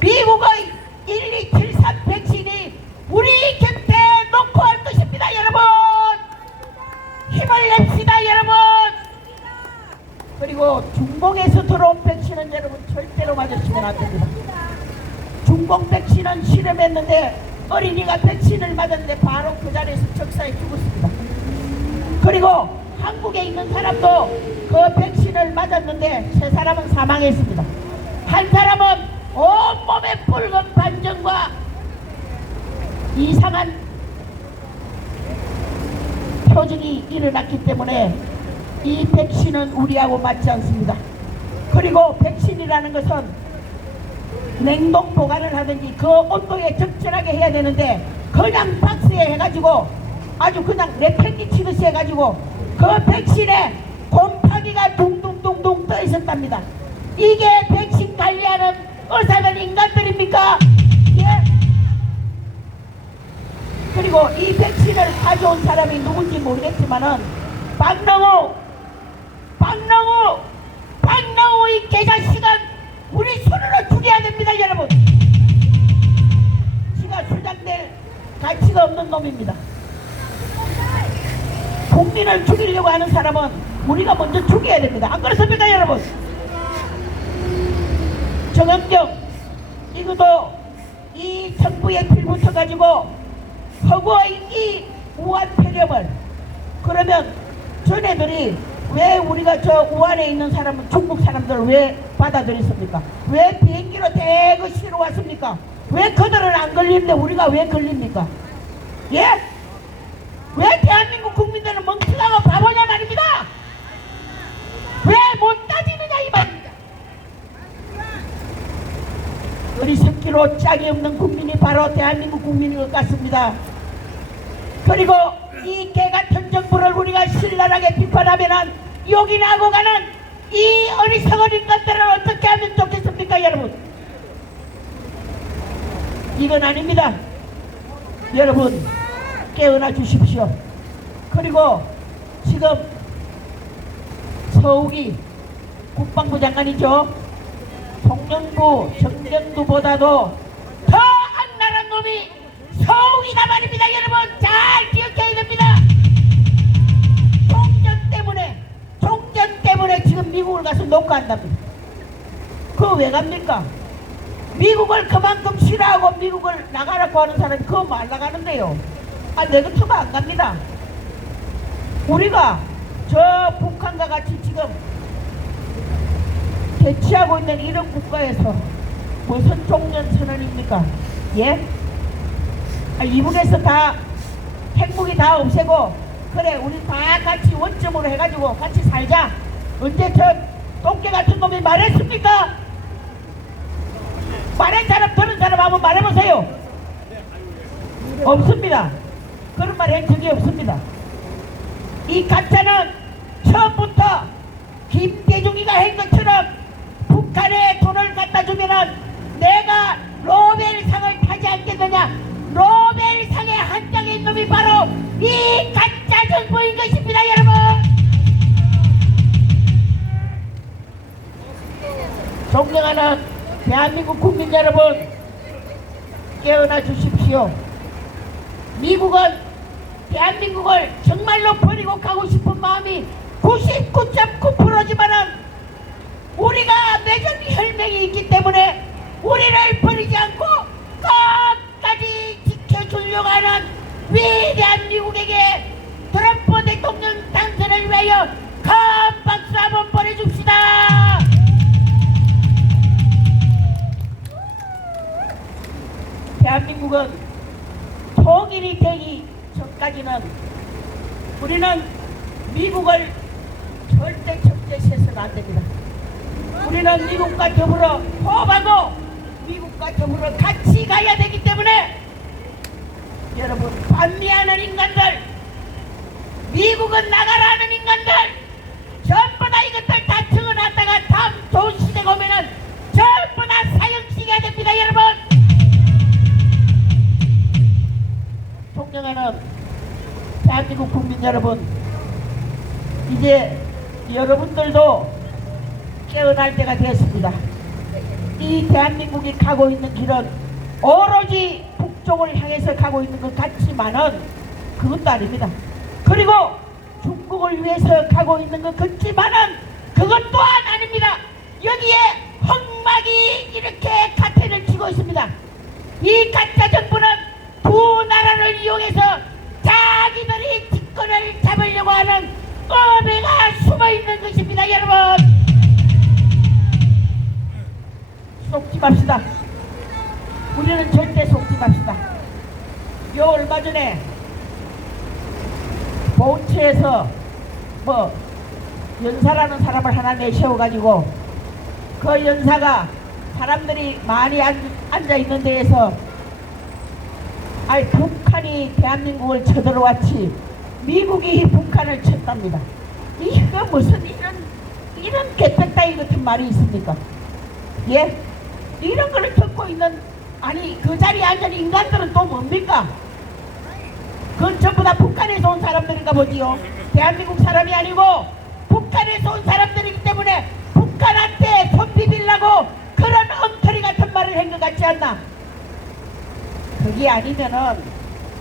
미국의 1273 백신이 우리 곁에 놓고 할 것입니다, 여러분. 힘을 냅시다, 여러분. 그리고 중국에서 들어온 백신은 여러분 절대로 맞으시면 안 됩니다. 중국 백신은 실험했는데 어린이가 백신을 맞았는데 바로 그 자리에서 적사해 죽었습니다. 그리고 한국에 있는 사람도 그 백신을 맞았는데 세 사람은 사망했습니다. 한 사람은 온몸에 붉은 반점과 이상한 표정이 일어났기 때문에 이 백신은 우리하고 맞지 않습니다. 그리고 백신이라는 것은 냉동 보관을 하든지 그 온도에 적절하게 해야 되는데 그냥 박스에 해가지고 아주 그냥 내팽기 치듯이 해가지고 그 백신에 곰팡이가 둥둥둥둥 떠 있었답니다. 이게 백신 관리하는 의사들 인간들입니까? 예? 그리고 이 백신을 가져온 사람이 누군지 모르겠지만은 박능우 이 개자식은 우리 손으로 죽여야 됩니다, 여러분. 지가 수장될 가치가 없는 놈입니다. 국민을 죽이려고 하는 사람은 우리가 먼저 죽여야 됩니다. 안 그렇습니까 여러분? 정은경 이것도 이 정부에 빌붙어 가지고 허구의 이 우한 폐렴을 그러면 전애들이 왜 우리가 저 우한에 있는 사람은 중국 사람들을 왜 받아들였습니까? 왜 비행기로 대거 실어 왔습니까? 왜 그들은 안 걸리는데 우리가 왜 걸립니까? 예? 왜 대한민국 국민들은 멍청하고 바보냐 말입니다. 왜 못 따지느냐 이 말입니다. 어리석기로 짝이 없는 국민이 바로 대한민국 국민인 것 같습니다. 그리고 이 개같은 정부를 우리가 신랄하게 비판하면은 욕이 나고 가는 이 어리석은 인간들을 어떻게 하면 좋겠습니까 여러분? 이건 아닙니다. 여러분 깨어나 주십시오. 그리고 지금 서욱이 국방부 장관이죠. 송영구, 정경두보다도 더 악랄한 놈이 서욱이다 말입니다. 여러분 잘 기억해야 됩니다. 종전 때문에 지금 미국을 가서 녹화한답니다. 그거 왜 갑니까? 미국을 그만큼 싫어하고 미국을 나가라고 하는 사람이 그거 말 나가는데요. 아, 내 같으면 안 갑니다. 우리가 저 북한과 같이 지금 대치하고 있는 이런 국가에서 무슨 종전선언입니까? 예? 아, 이북에서 다 핵무기 다 없애고 그래 우리 다 같이 원점으로 해가지고 같이 살자. 언제 저 똥개 같은 놈이 말했습니까? 말한 사람 들은 사람 한번 말해보세요. 없습니다. 그런 말 한 적이 없습니다. 이 가짜는 처음부터 김대중이가 한 것처럼 북한에 돈을 갖다 주면은 내가 노벨상을 타지 않겠느냐. 노벨상의 한 장에 있는 놈이 바로 이 가짜 정부인 것입니다 여러분. 존경하는 대한민국 국민 여러분 깨어나 주십시오. 미국은 대한민국을 정말로 버리고 가고 싶은 마음이 99.9%지만은 우리가 매정이 혈맹이 있기 때문에 우리를 버리지 않고 끝까지 지켜주려고 하는 위대한 미국에게 트럼프 대통령 당선을 위하여 큰 박수 한번 보내줍시다. 대한민국은 통일이 되기 전까지는 우리는 미국을 절대 적대시해서는 안 됩니다. 우리는 미국과 더불어 호흡하고 미국과 더불어 같이 가야 되기 때문에 여러분 반미하는 인간들 미국은 나가라는 인간들 전부 다 이것들 다 적어놨다가 다음 좋은 시대가 오면은 전부 다 사형시켜야 됩니다 여러분. 존경하는 대한민국 국민 여러분 이제 여러분들도 깨어날 때가 됐습니다. 이 대한민국이 가고 있는 길은 오로지 북쪽을 향해서 가고 있는 것 같지만은 그것도 아닙니다. 그리고 중국을 위해서 가고 있는 것 같지만은 그것 또한 아닙니다. 여기에 흑막이 이렇게 카텐을 치고 있습니다. 이 가짜 정부는 두 나라를 이용해서 자기들이 집권을 잡으려고 하는 어배가 숨어있는 것입니다 여러분. 속지 맙시다. 우리는 절대 속지 맙시다. 요 얼마 전에 보은치에서 뭐 연사라는 사람을 하나 내세워가지고 그 연사가 사람들이 많이 앉아있는 데에서 아이 북한이 대한민국을 쳐들어왔지 미국이 북한을 쳤답니다. 이거 무슨 이런 개떡다리 같은 말이 있습니까? 예? 이런 걸 듣고 있는 아니 그 자리에 앉은 인간들은 또 뭡니까? 그건 전부 다 북한에서 온 사람들인가 보지요. 대한민국 사람이 아니고 북한에서 온 사람들이기 때문에 북한한테 손 비비려고 그런 엉터리 같은 말을 한 것 같지 않나? 그게 아니면은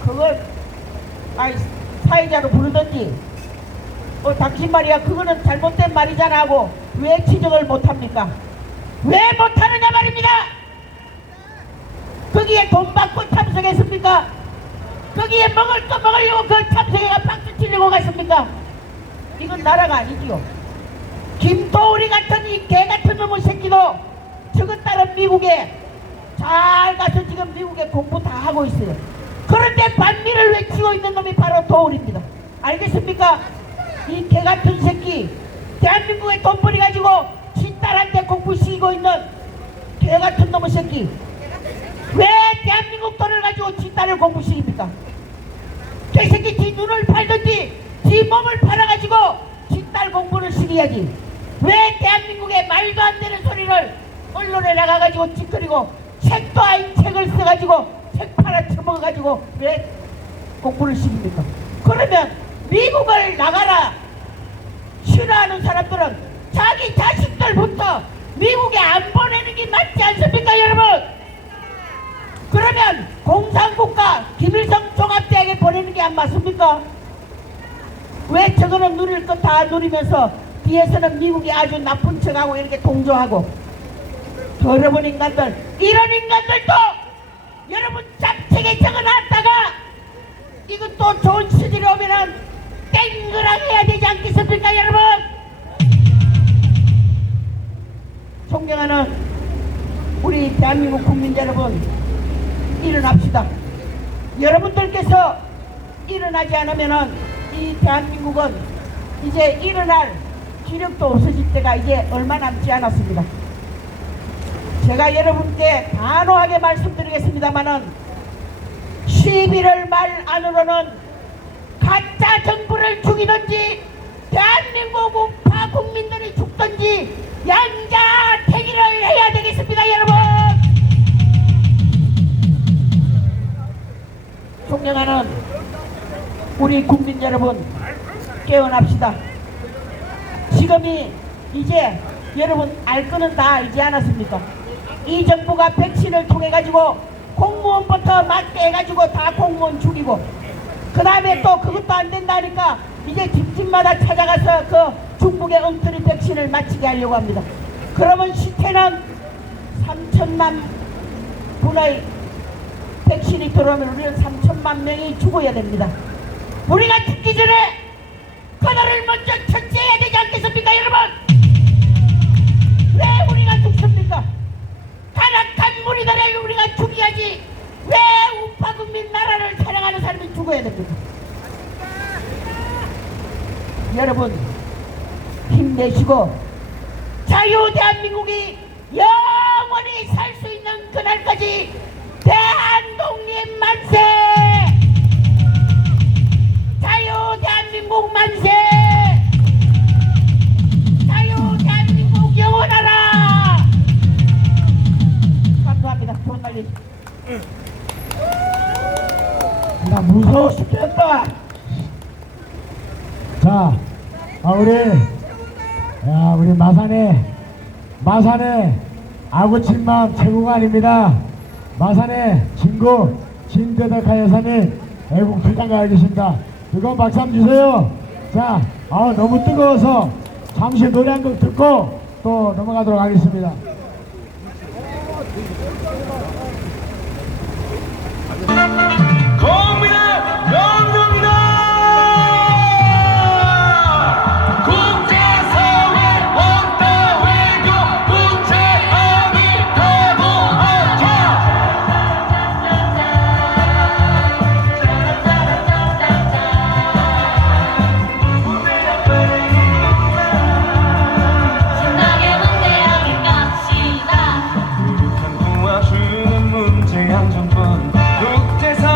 그걸 사회자로 부르든지 당신 말이야 그거는 잘못된 말이잖아 하고 왜 지적을 못합니까? 왜 못하느냐 말입니다. 거기에 돈 받고 참석했습니까? 거기에 먹을 거 먹으려고 그 참석해가 박수 치려고 갔습니까? 이건 나라가 아니지요. 김도우리 같은 이 개같은 놈의 새끼도 저것 따른 미국에 잘 가서 지금 미국에 공부 다 하고 있어요. 그런데 반미를 외치고 있는 놈이 바로 도울입니다. 알겠습니까? 이 개같은 새끼 대한민국에 돈벌이 가지고 지 딸한테 공부시키고 있는 개같은 놈의 새끼 왜 대한민국 돈을 가지고 지 딸을 공부시킵니까? 그 새끼 지 눈을 팔든지 지 몸을 팔아가지고 지 딸 공부를 시켜야지. 왜 대한민국에 말도 안 되는 소리를 언론에 나가가지고 찌끄리고 책도 아닌 책을 써가지고 책 팔아 처먹어가지고 왜 공부를 시킵니까? 그러면 미국을 나가라 싫어하는 사람들은 자기 자식들부터 미국에 안 보내는 게 맞지 않습니까 여러분? 그러면 공산국가 김일성 종합대학에 보내는 게 안 맞습니까? 왜 저거는 누릴 것 다 누리면서 뒤에서는 미국이 아주 나쁜 척하고 이렇게 동조하고 더러운 인간들 이런 인간들도 여러분 잡책에 적어놨다가 이것도 좋은 시절이 오면은 땡그랑 해야 되지 않겠습니까 여러분? 존경하는 우리 대한민국 국민 여러분 일어납시다. 여러분들께서 일어나지 않으면은 이 대한민국은 이제 일어날 기력도 없어질 때가 이제 얼마 남지 않았습니다. 제가 여러분께 단호하게 말씀드리겠습니다마는 11월 말 안으로는 가짜 정부를 죽이든지 대한민국 우파 국민들이 죽든지 양자택일을 해야 되겠습니다 여러분. 존경하는 우리 국민 여러분 깨어납시다. 지금이 이제 여러분 알 거는 다 알지 않았습니까? 이 정부가 백신을 통해 가지고 공무원부터 맞게 해가지고 다 공무원 죽이고 그 다음에 또 그것도 안 된다니까 이제 집집마다 찾아가서 그 중국의 엉터리 백신을 맞히게 하려고 합니다. 그러면 시태는 3천만 분의 백신이 들어오면 우리는 3천만 명이 죽어야 됩니다. 우리가 죽기 전에 그들을 먼저 처치해야 되지 않겠습니까 여러분? 왜 우리가 죽습니까? 타락한 무리들을 우리가 죽여야지 왜 우파 국민 나라를 사랑하는 사람이 죽어야 됩니까? 여러분 힘내시고 자유 대한민국이 영원히 살 수 있는 그날까지 대한독립 만세! 자유 대한민국 만세! 자유 대한민국 영원하라! 감사합니다. 좋은 날 되십시오. 나 무서워 죽겠다. 자, 우리 마산의 아구친맘 최고관입니다. 마산의 진구 진대덕하 여사님 애국투장가 계십니다. 뜨거운 박수 한번 주세요. 자, 너무 뜨거워서 잠시 노래 한 곡 듣고 또 넘어가도록 하겠습니다. 국민의 명령이다. 국제사회 원대 외교 문제아니 거부하자. 신나게 문제하기 갑시다. 도와주는 문제 안정권 국제사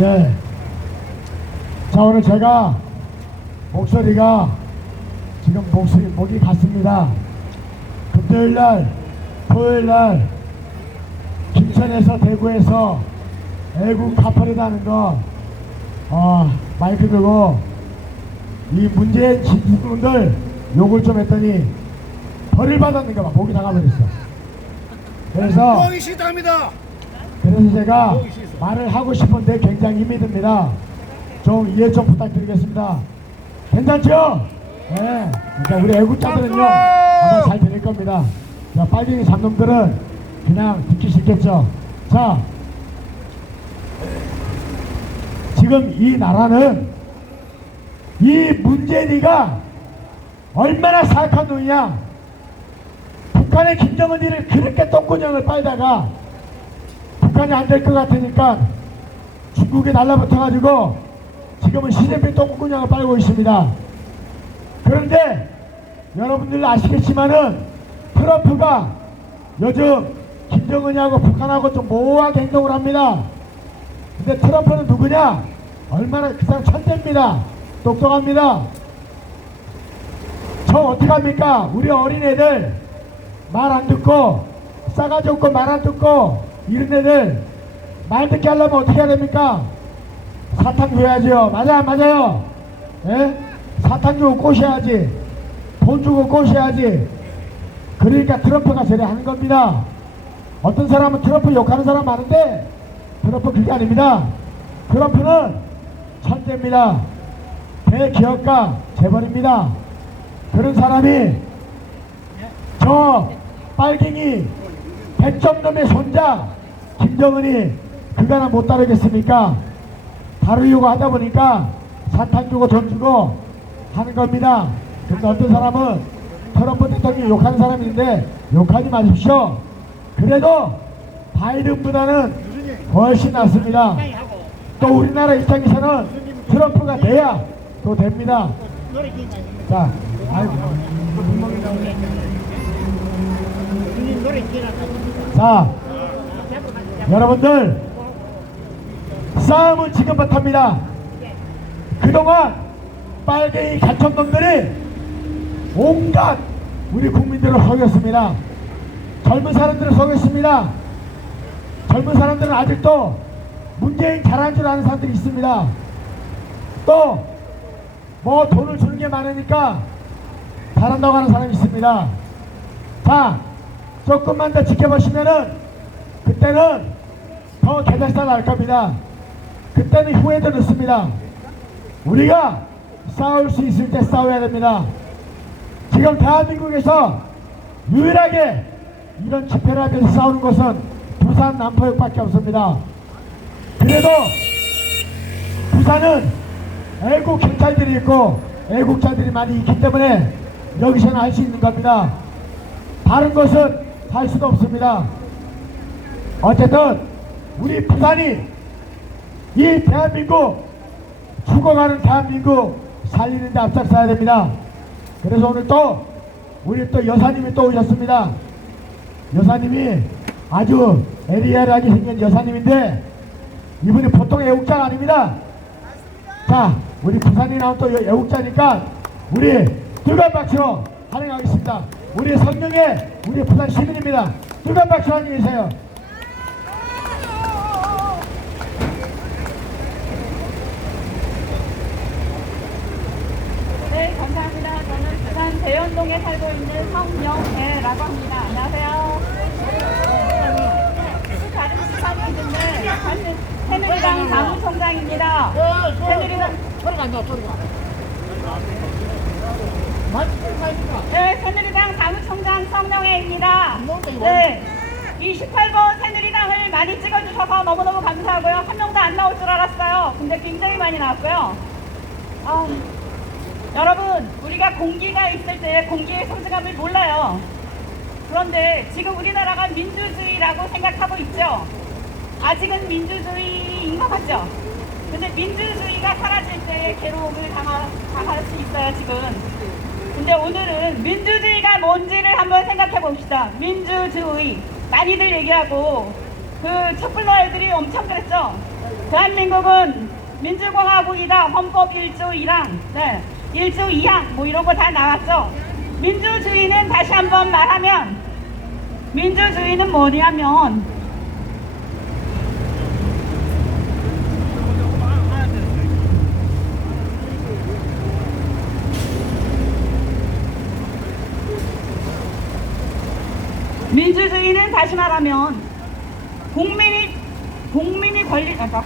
네. 자, 오늘 제가 목소리가 지금 목이 갔습니다. 금요일 날, 토요일 날 김천에서 대구에서 애국 가파르다는 거 마이크 들고 이 문재인 지지분들 욕을 좀 했더니 벌을 받았는가 봐. 목이 나가버렸어. 그래서 그래서 제가 말을 하고 싶은데 굉장히 힘이 듭니다. 좀 이해 좀 부탁드리겠습니다. 괜찮죠? 네. 그러니까 우리 애국자들은요 아마 잘 들릴 겁니다. 자, 빨갱이 잡놈들은 그냥 듣기 싫겠죠. 자, 지금 이 나라는 이 문재인이가 얼마나 사악한 놈이냐. 북한의 김정은이를 그렇게 똥구녕을 빨다가 북한이 안 될 것 같으니까 중국에 달라붙어가지고 지금은 시진핑 똥구녕을 빨고 있습니다. 그런데 여러분들 아시겠지만은 트럼프가 요즘 김정은이하고 북한하고 좀 모호하게 행동을 합니다. 근데 트럼프는 누구냐? 얼마나 그 사람 천재입니다. 똑똑합니다. 저 어떡합니까? 우리 어린애들 말 안 듣고 싸가지 없고 말 안 듣고 이런 애들 말 듣게 하려면 어떻게 해야 됩니까? 사탕 줘야죠. 맞아요? 예? 사탕 주고 꼬셔야지. 돈 주고 꼬셔야지. 그러니까 트럼프가 저래 하는 겁니다. 어떤 사람은 트럼프 욕하는 사람 많은데 트럼프 그게 아닙니다. 트럼프는 천재입니다. 대기업가 재벌입니다. 그런 사람이 저 빨갱이 100점 놈의 손자 김정은이 그거나 못 다루겠습니까? 다루려고 하다 보니까 사탕 주고 돈 주고 하는 겁니다. 근데 어떤 사람은 트럼프 대통령이 욕하는 사람이 있는데 욕하지 마십시오. 그래도 바이든보다는 훨씬 낫습니다. 또 우리나라 입장에서는 트럼프가 돼야 또 됩니다. 자, 아이고. 자, 여러분들 싸움은 지금부터입니다. 그동안 빨갱이 가천놈들이 온갖 우리 국민들을 속였습니다. 젊은 사람들을 속였습니다. 젊은 사람들은 아직도 문재인 잘한 줄 아는 사람들이 있습니다. 또 뭐 돈을 주는 게 많으니까 잘한다고 하는 사람이 있습니다. 자, 조금만 더 지켜보시면은 그때는 더 개잘살 날 겁니다. 그때는 후회도 늦습니다. 우리가 싸울 수 있을 때 싸워야 됩니다. 지금 대한민국에서 유일하게 이런 집회를 하면서 싸우는 것은 부산 남포역밖에 없습니다. 그래도 부산은 애국 경찰들이 있고 애국자들이 많이 있기 때문에 여기서는 할 수 있는 겁니다. 다른 것은 할 수도 없습니다. 어쨌든 우리 부산이 이 대한민국 죽어가는 대한민국 살리는 데 앞장서야 됩니다. 그래서 오늘 또 우리 또 여사님이 또 오셨습니다. 여사님이 아주 에리아하게 생긴 여사님인데 이분이 보통 애국자가 아닙니다. 자, 우리 부산이 나온 또 애국자니까 우리 뜨거운 박수로 환영하겠습니다. 우리 성령의 우리 부산 시민입니다. 뜨거운 박수 환영해주세요. 네, 감사합니다. 저는 부산 대연동에 살고 있는 성영애라고 합니다. 안녕하세요. 다른 부산인들 사실 새누리당 사무총장입니다. 새누리당 네, 새누리당 사무총장 성영애입니다. 네, 28번 새누리당을 많이 찍어주셔서 너무너무 감사하고요. 한 명도 안 나올 줄 알았어요. 근데 굉장히 많이 나왔고요. 여러분, 우리가 공기가 있을 때 공기의 소중함을 몰라요. 그런데 지금 우리나라가 민주주의라고 생각하고 있죠. 아직은 민주주의인 것 같죠. 근데 민주주의가 사라질 때 괴로움을 당할 수 있어요, 지금. 근데 오늘은 민주주의가 뭔지를 한번 생각해 봅시다. 민주주의. 많이들 얘기하고 그 촛불로 애들이 엄청 그랬죠. 대한민국은 민주공화국이다. 헌법 1조 1항, 1조 2항 뭐 이런 거 다 나왔죠. 민주주의는 다시 한번 말하면 민주주의는 뭐냐면 민주주의는 다시 말하면 국민이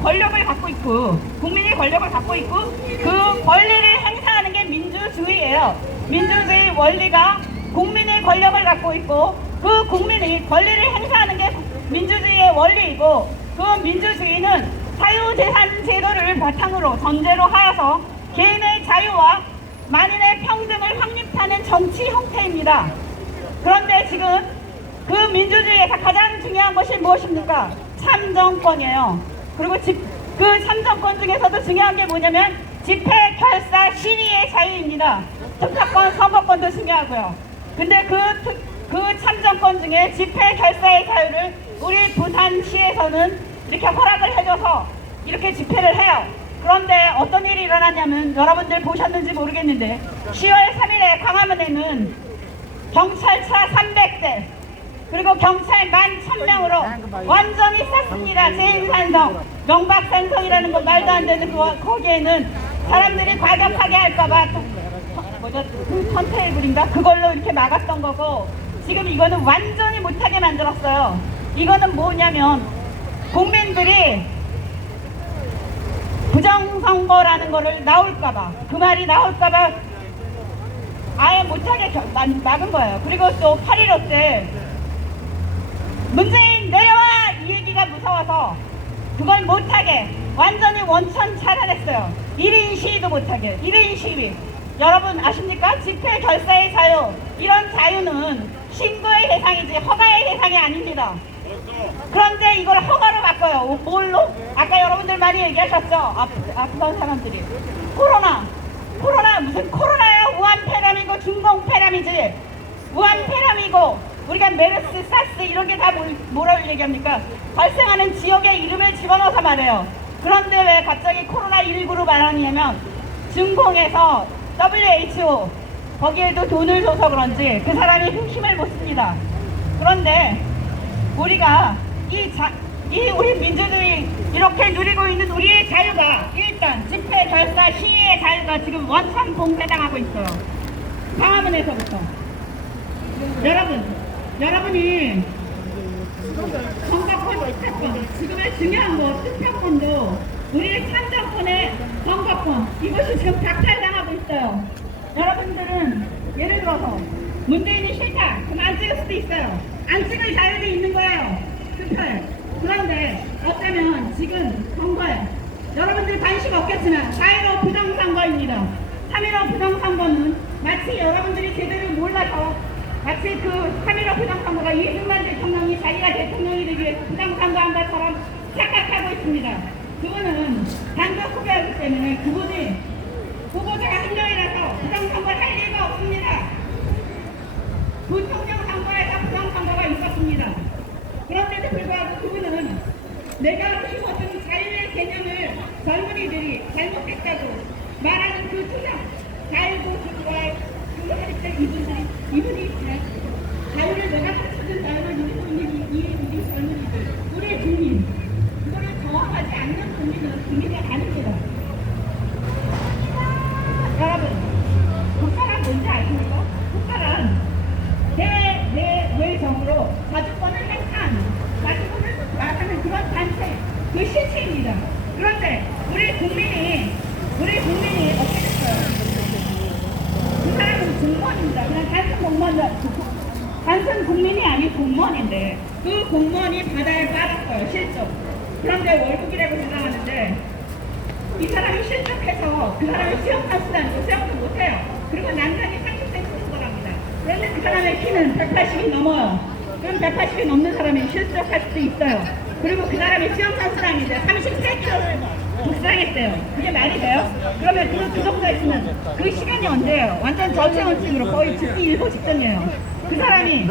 권력을 갖고 있고 국민이 권력을 갖고 있고 그 권리를 행사하는 게 민주주의예요. 민주주의 원리가 국민의 권력을 갖고 있고 그 국민이 권리를 행사하는 게 민주주의의 원리이고 그 민주주의는 사유재산 제도를 바탕으로 전제로 하여서 개인의 자유와 만인의 평등을 확립하는 정치 형태입니다. 그런데 지금 그 민주주의에서 가장 중요한 것이 무엇입니까? 참정권이에요. 그리고 그 참정권 중에서도 중요한 게 뭐냐면 집회, 결사, 시위의 자유입니다. 투표권, 선거권도 중요하고요. 근데 그 참정권 중에 집회, 결사의 자유를 우리 부산시에서는 이렇게 허락을 해줘서 이렇게 집회를 해요. 그런데 어떤 일이 일어났냐면 여러분들 보셨는지 모르겠는데 10월 3일에 광화문에는 경찰차 300대 그리고 경찰 11,000명으로 완전히 쌌습니다. 제1산성 명박산성이라는 거 말도 안 되는 거기에는 사람들이 과격하게 할까봐 그 턴테이블인가 그걸로 이렇게 막았던 거고 지금 이거는 완전히 못하게 만들었어요. 이거는 뭐냐면 국민들이 부정선거라는 거를 나올까봐 그 말이 나올까봐 아예 못하게 막은 거예요. 그리고 또 8.15 때 문재인 내려와! 이 얘기가 무서워서 그걸 못하게 완전히 원천 차단했어요. 1인 시위도 못하게 1인 시위. 여러분 아십니까? 집회 결사의 자유 이런 자유는 신고의 대상이지 허가의 대상이 아닙니다. 그런데 이걸 허가로 바꿔요. 뭘로? 아까 여러분들 많이 얘기하셨죠? 아프던 사람들이 코로나 무슨 코로나야? 우한폐렴이고 중공폐렴이지 우한폐렴이고 우리가 메르스, 사스 이런 게 다 뭐라고 얘기합니까? 발생하는 지역의 이름을 집어넣어서 말해요. 그런데 왜 갑자기 코로나19로 말하냐면 중공에서 WHO 거기에도 돈을 줘서 그런지 그 사람이 힘을 못 씁니다. 그런데 우리가 이 우리 민주주의 이렇게 누리고 있는 우리의 자유가 일단 집회, 결사, 시위의 자유가 지금 원천 봉쇄당하고 있어요. 광화문에서부터. 여러분이 선거권, 투표권, 지금의 중요한 거 투표권도 우리의 참정권의 선거권 이것이 지금 박탈당하고 있어요. 여러분들은 예를 들어서 문재인이 싫다 그럼 안 찍을 수도 있어요. 안 찍을 자유도 있는 거예요. 투표에. 그런데 어쩌면 지금 선거에 여러분들 관심 없겠지만 4.15 부정선거입니다. 3.15 부정선거는 마치 여러분들이 제대로 몰라서 마치 그 3.15 부정선거가 이승만 대통령이 자기가 대통령이 되기 위해서 부정선거한 것처럼 착각하고 있습니다. 그분은 단독 후보였기 때문에 그분이 후보자가 한 명이라서 부정선거를 할 리가 없습니다. 부통령 선거에서 부정선거가 있었습니다. 그런데도 불구하고 그분은 내가 키워준 자유의 개념을 젊은이들이 잘못했다고 말하는 그 투정 자유도 그할 때 이분이 자유를 내가 가르쳐준 자유를 누리고 있는 이 젊은이들 우리 국민 그거를 저항하지 않는 국민이 아닙니다. 여러분 국가란 뭔지 아십니까? 국가란 대외적으로 자주권을 행사하는 자주권을 나타내는 그런 단체 그 실체입니다. 그런데 우리 국민이 어떻게 됐어요? 그 사람은 공무원입니다. 그냥 단순 국민이 아닌 공무원인데 그 공무원이 바다에 빠졌어요. 실적. 그런데 월북이라고 생각하는데 이 사람이 실적해서 그 사람이 수영할 수도 아니고 수영도 못해요. 그리고 난간이 30cm 정도랍니다. 그런데 그 사람의 키는 180이 넘어요. 그럼 180이 넘는 사람이 실적할 수도 있어요. 그리고 그 사람이 수영선수도 아닌데 33kg를 복상했대요. 그게 말이 돼요? 그러면 그 정도 있으면 그 시간이 언제예요? 완전 저체온증으로 거의 죽기 일보 직전이에요. 그 사람이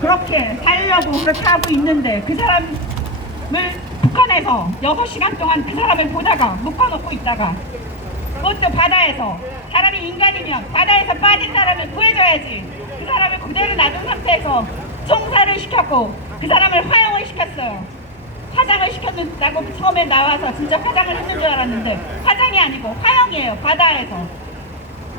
그렇게 살려고 그렇게 하고 있는데 그 사람 북한에서 6시간 동안 그 사람을 보다가 묶어놓고 있다가 그것도 바다에서 사람이 인간이면 바다에서 빠진 사람을 구해줘야지 그 사람을 그대로 놔둔 상태에서 총살을 시켰고 그 사람을 화형을 시켰어요. 화장을 시켰다고 처음에 나와서 진짜 화장을 했는 줄 알았는데 화장이 아니고 화형이에요. 바다에서.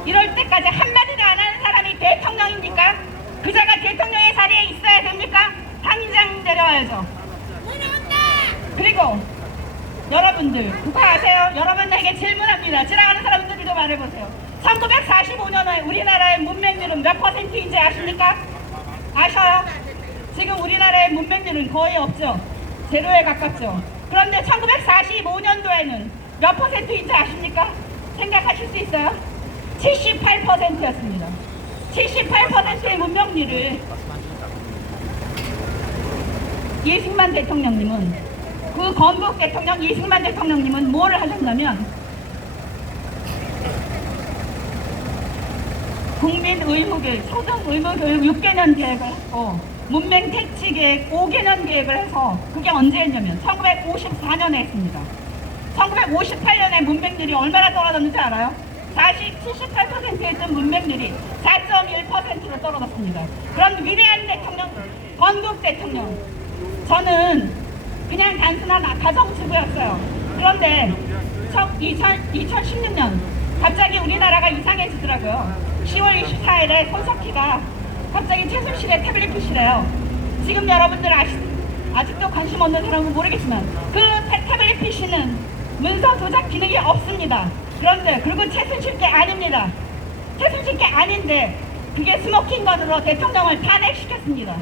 이럴 때까지 한마디도 안 하는 사람이 대통령입니까? 그자가 대통령의 자리에 있어야 됩니까? 당장 내려와야죠. 그리고 여러분들 그거 아세요? 여러분에게 질문합니다. 지나가는 사람들도 말해보세요. 1945년에 우리나라의 문맹률은 몇 %인지 아십니까? 아셔요? 지금 우리나라의 문맹률은 거의 없죠. 제로에 가깝죠. 그런데 1945년도에는 몇 %인지 아십니까? 생각하실 수 있어요? 78%였습니다. 78%의 문명률을 이승만 대통령님은 그 건국 대통령 이승만 대통령님은 뭘 하셨냐면 국민 의무교육, 초등 의무교육 6개년 계획을 했고 문맹 퇴치 계획 5개년 계획을 해서 그게 언제 했냐면 1954년에 했습니다. 1958년에 문맹률이 얼마나 떨어졌는지 알아요? 78%였던 문맹률이 4.1%로 떨어졌습니다. 그런 위대한 대통령, 건국 대통령, 저는 그냥 단순한 가정주부였어요. 그런데 2016년 갑자기 우리나라가 이상해지더라고요. 10월 24일에 손석희가 갑자기 최순실의 태블릿 PC래요. 지금 여러분들 아직도 관심 없는 사람은 모르겠지만 그 태블릿 PC는 문서 조작 기능이 없습니다. 그런데 그리고 최순실 게 아닙니다. 최순실 게 아닌데 그게 스모킹건으로 대통령을 탄핵시켰습니다.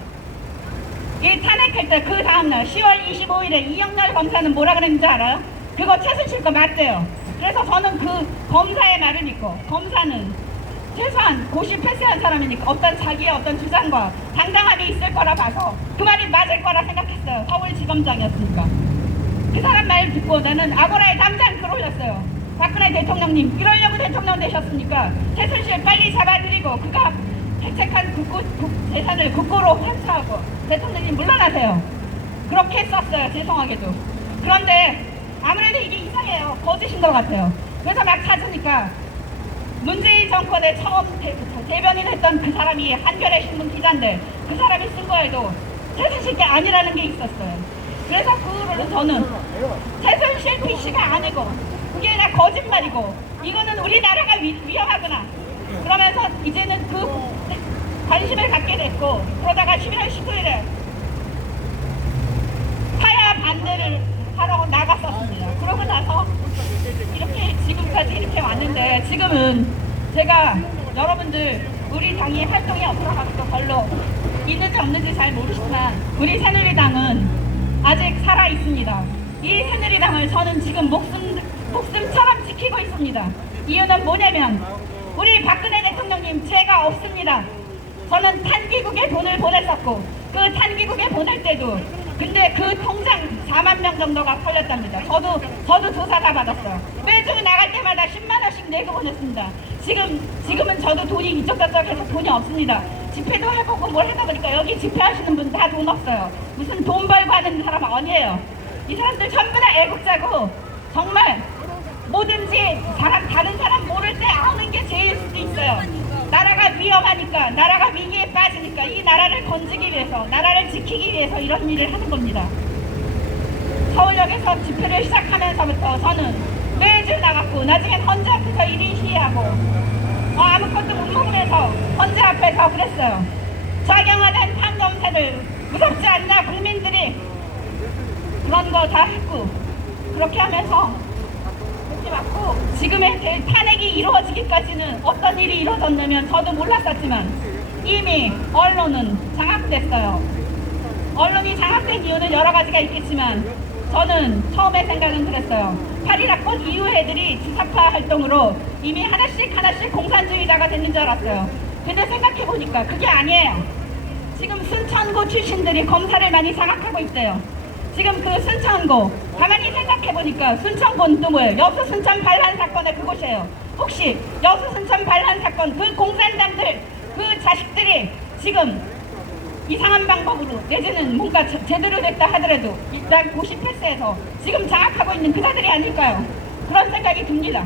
이 탄핵할 때 그 다음날 10월 25일에 이영렬 검사는 뭐라 그랬는지 알아요? 그거 최순실 거 맞대요. 그래서 저는 그 검사의 말을 믿고 검사는 최소한 고시 패스한 사람이니까 어떤 자기의 어떤 주장과 당당함이 있을 거라 봐서 그 말이 맞을 거라 생각했어요. 서울지검장이었으니까. 그 사람 말 듣고 나는 아고라에 당장 글 올렸어요. 박근혜 대통령님 이러려고 대통령 되셨습니까? 최순실 빨리 잡아들이고 그가 획책한 재산을 국고로 환수하고 대통령님 물러나세요. 그렇게 썼어요. 죄송하게도. 그런데 아무래도 이게 이상해요. 거짓인 것 같아요. 그래서 막 찾으니까 문재인 정권의 처음 대변인 했던 그 사람이 한겨레 신문 기자인데 그 사람이 쓴 거에도 최순실 게 아니라는 게 있었어요. 그래서 그거를 저는 최순실 PC가 아니고 그게 다 거짓말이고 이거는 우리나라가 위험하구나 그러면서 이제는 그 관심을 갖게 됐고 그러다가 11월 19일에 사야 반대를 하러 나갔었습니다. 그러고 나서 이렇게 지금까지 이렇게 왔는데 지금은 제가 여러분들 우리 당이 활동이 없어가지고 별로 있는지 없는지 잘 모르시지만 우리 새누리당은 아직 살아 있습니다. 이 새누리당을 저는 지금 목숨처럼 지키고 있습니다. 이유는 뭐냐면 우리 박근혜 대통령님 죄가 없습니다. 저는 탄기국에 돈을 보냈었고 그 탄기국에 보낼 때도 근데 그 통장 4만 명 정도가 털렸답니다. 저도 조사 다 받았어요. 매주 나갈 때마다 10만 원씩 내고 보냈습니다. 지금은 저도 돈이 이쪽 저쪽 해서 돈이 없습니다. 집회도 해보고 뭘 하다 보니까 여기 집회하시는 분 다 돈 없어요. 무슨 돈 벌고 하는 사람 아니에요. 이 사람들 전부 다 애국자고 정말 뭐든지 다른 사람 모를 때 아는 게 제일 수도 있어요. 나라가 위험하니까 나라가 위기에 빠지니까 이 나라를 건지기 위해서 나라를 지키기 위해서 이런 일을 하는 겁니다. 서울역에서 집회를 시작하면서부터 저는 매주 나갔고 나중엔 헌재 앞에서 1인 시위하고 아무것도 못 먹으면서 헌재 앞에서 그랬어요. 작용화된 판검사들 무섭지 않나 국민들이 그런 거 다 했고 그렇게 하면서 맞고 지금의 탄핵이 이루어지기까지는 어떤 일이 이루어졌냐면 저도 몰랐었지만 이미 언론은 장악됐어요. 언론이 장악된 이유는 여러 가지가 있겠지만 저는 처음에 생각은 그랬어요. 8.1학번 이후 애들이 주사파 활동으로 이미 하나씩 공산주의자가 됐는 줄 알았어요. 근데 생각해보니까 그게 아니에요. 지금 순천고 출신들이 검사를 많이 장악하고 있대요. 지금 그 순천고 가만히 생각해보니까 순천고는 또 뭐예요? 여수 순천 반란 사건의 그곳이에요. 혹시 여수 순천 반란 사건 그 공산당들 그 자식들이 지금 이상한 방법으로 내지는 뭔가 제대로 됐다 하더라도 일단 고시 패스해서 지금 장악하고 있는 그자들이 아닐까요? 그런 생각이 듭니다.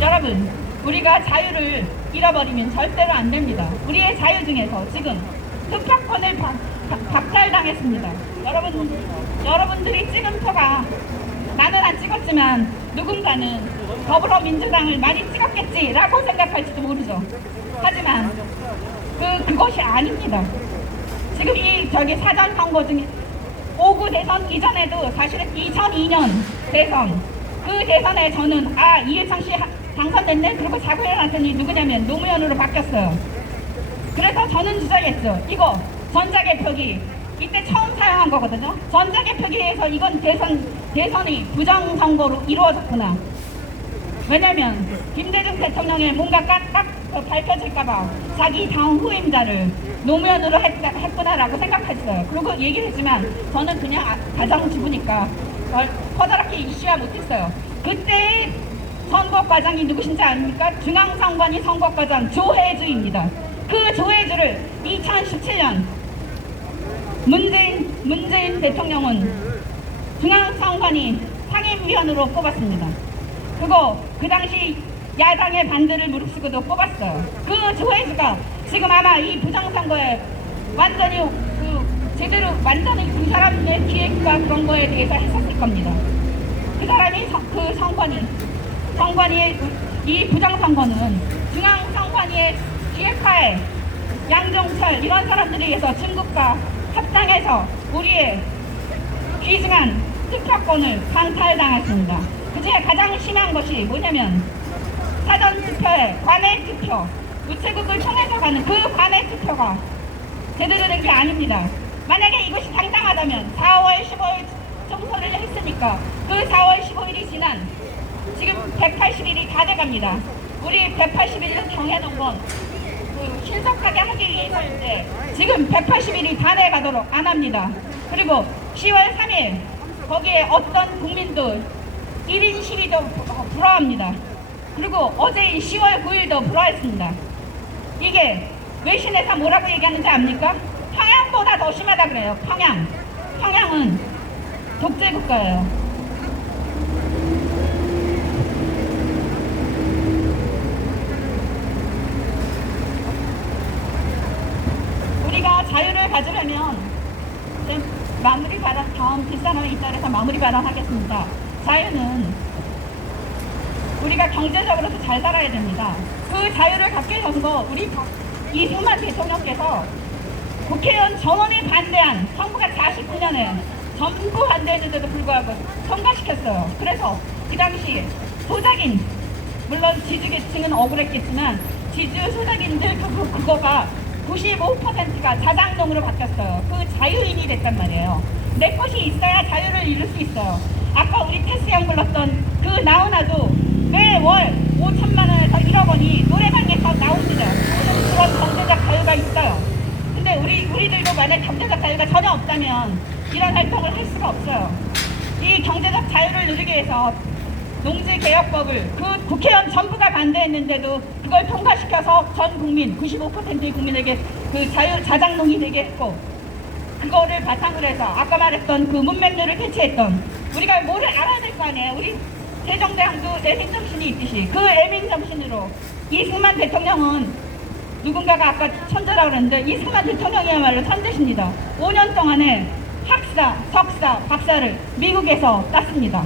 여러분, 우리가 자유를 잃어버리면 절대로 안 됩니다. 우리의 자유 중에서 지금 투표권을 박탈당했습니다. 여러분들이 찍은 표가 나는 안 찍었지만 누군가는 더불어민주당을 많이 찍었겠지라고 생각할지도 모르죠. 하지만 그것이 아닙니다. 지금 저기 사전 선거 중에 5구 대선 이전에도 사실은 2002년 대선 그 대선에 저는 이해창 씨 당선됐네? 그리고 자고 일어났더니 누구냐면 노무현으로 바뀌었어요. 그래서 저는 주장했죠. 이거 전자개표기 이때 처음 사용한 거거든요. 전자개표기에서 이건 대선이 부정선거로 이루어졌구나. 왜냐면 김대중 대통령의 뭔가 깍깍 밝혀질까봐 자기 다음 후임자를 노무현으로 했구나라고 생각했어요. 그리고 얘기를 했지만 저는 그냥 가장 주부니까 커다랗게 이슈화 못했어요. 그때 선거과장이 누구신지 아닙니까? 중앙선관위 선거과장 조혜주입니다. 그 조혜주를 2017년 문재인 대통령은 중앙선관위 상임위원으로 뽑았습니다. 그리고 그 당시 야당의 반대를 무릅쓰고도 뽑았어요. 그 조혜주가 지금 아마 이 부정선거에 완전히 완전히 그 사람의 기획과 그런 거에 대해서 했었을 겁니다. 그 사람이 그 선관위의 이 부정선거는 중앙선관위의 기획하에 양정철 이런 사람들에 의해서 중국과 합당해서 우리의 귀중한 투표권을 강탈당했습니다. 그중에 가장 심한 것이 뭐냐면 사전투표에 관외투표, 우체국을 통해서 가는 그 관외투표가 제대로 된 게 아닙니다. 만약에 이것이 당당하다면 4월 15일 총선을 했으니까 그 4월 15일이 지난 지금 180일이 다 돼갑니다. 우리 180일을 정해놓은 건 신속하게 하기 위해서인데 지금 180일이 다 돼가도록 안 합니다. 그리고 10월 3일 거기에 어떤 국민도 1인 시위도 불허합니다. 그리고 어제 10월 9일도 불허했습니다. 이게 외신에서 뭐라고 얘기하는지 압니까? 평양보다 더 심하다 그래요. 평양은 독재국가예요. 우리가 자유를 가지려면 마무리 발언 다음 뒷사람에 이따라서 마무리 발언하겠습니다. 자유는 우리가 경제적으로도 잘 살아야 됩니다. 그 자유를 갖기 위해서 우리 이승만 대통령께서 국회의원 전원이 반대한 1949년에 전부 반대했는데도 불구하고 통과시켰어요. 그래서 그 당시 소작인, 물론 지주계층은 억울했겠지만 지주 소작인들 그거가 95%가 자장농으로 바뀌었어요. 그 자유인이 됐단 말이에요. 내 것이 있어야 자유를 이룰 수 있어요. 아까 우리 테스형 불렀던 그 나훈아도 매월 5천만 원에서 1억 원이 노래방에서 나옵니다. 그런 경제적 자유가 있어요. 근데 우리들도 만약 경제적 자유가 전혀 없다면 이런 활동을 할 수가 없어요. 이 경제적 자유를 누리기 위해서 농지개혁법을 그 국회의원 전부가 반대했는데도 그걸 통과시켜서 전 국민 95%의 국민에게 그 자장농이 되게 했고, 그거를 바탕으로 해서 아까 말했던 그 문맹률을 캐치했던, 우리가 뭐를 알아야 될 거 아니에요. 우리 세종대왕도 애민 정신이 있듯이 그 애민 정신으로 이승만 대통령은, 누군가가 아까 천재라고 그랬는데 이승만 대통령이야말로 천재십니다. 5년 동안에 학사, 석사, 박사를 미국에서 땄습니다.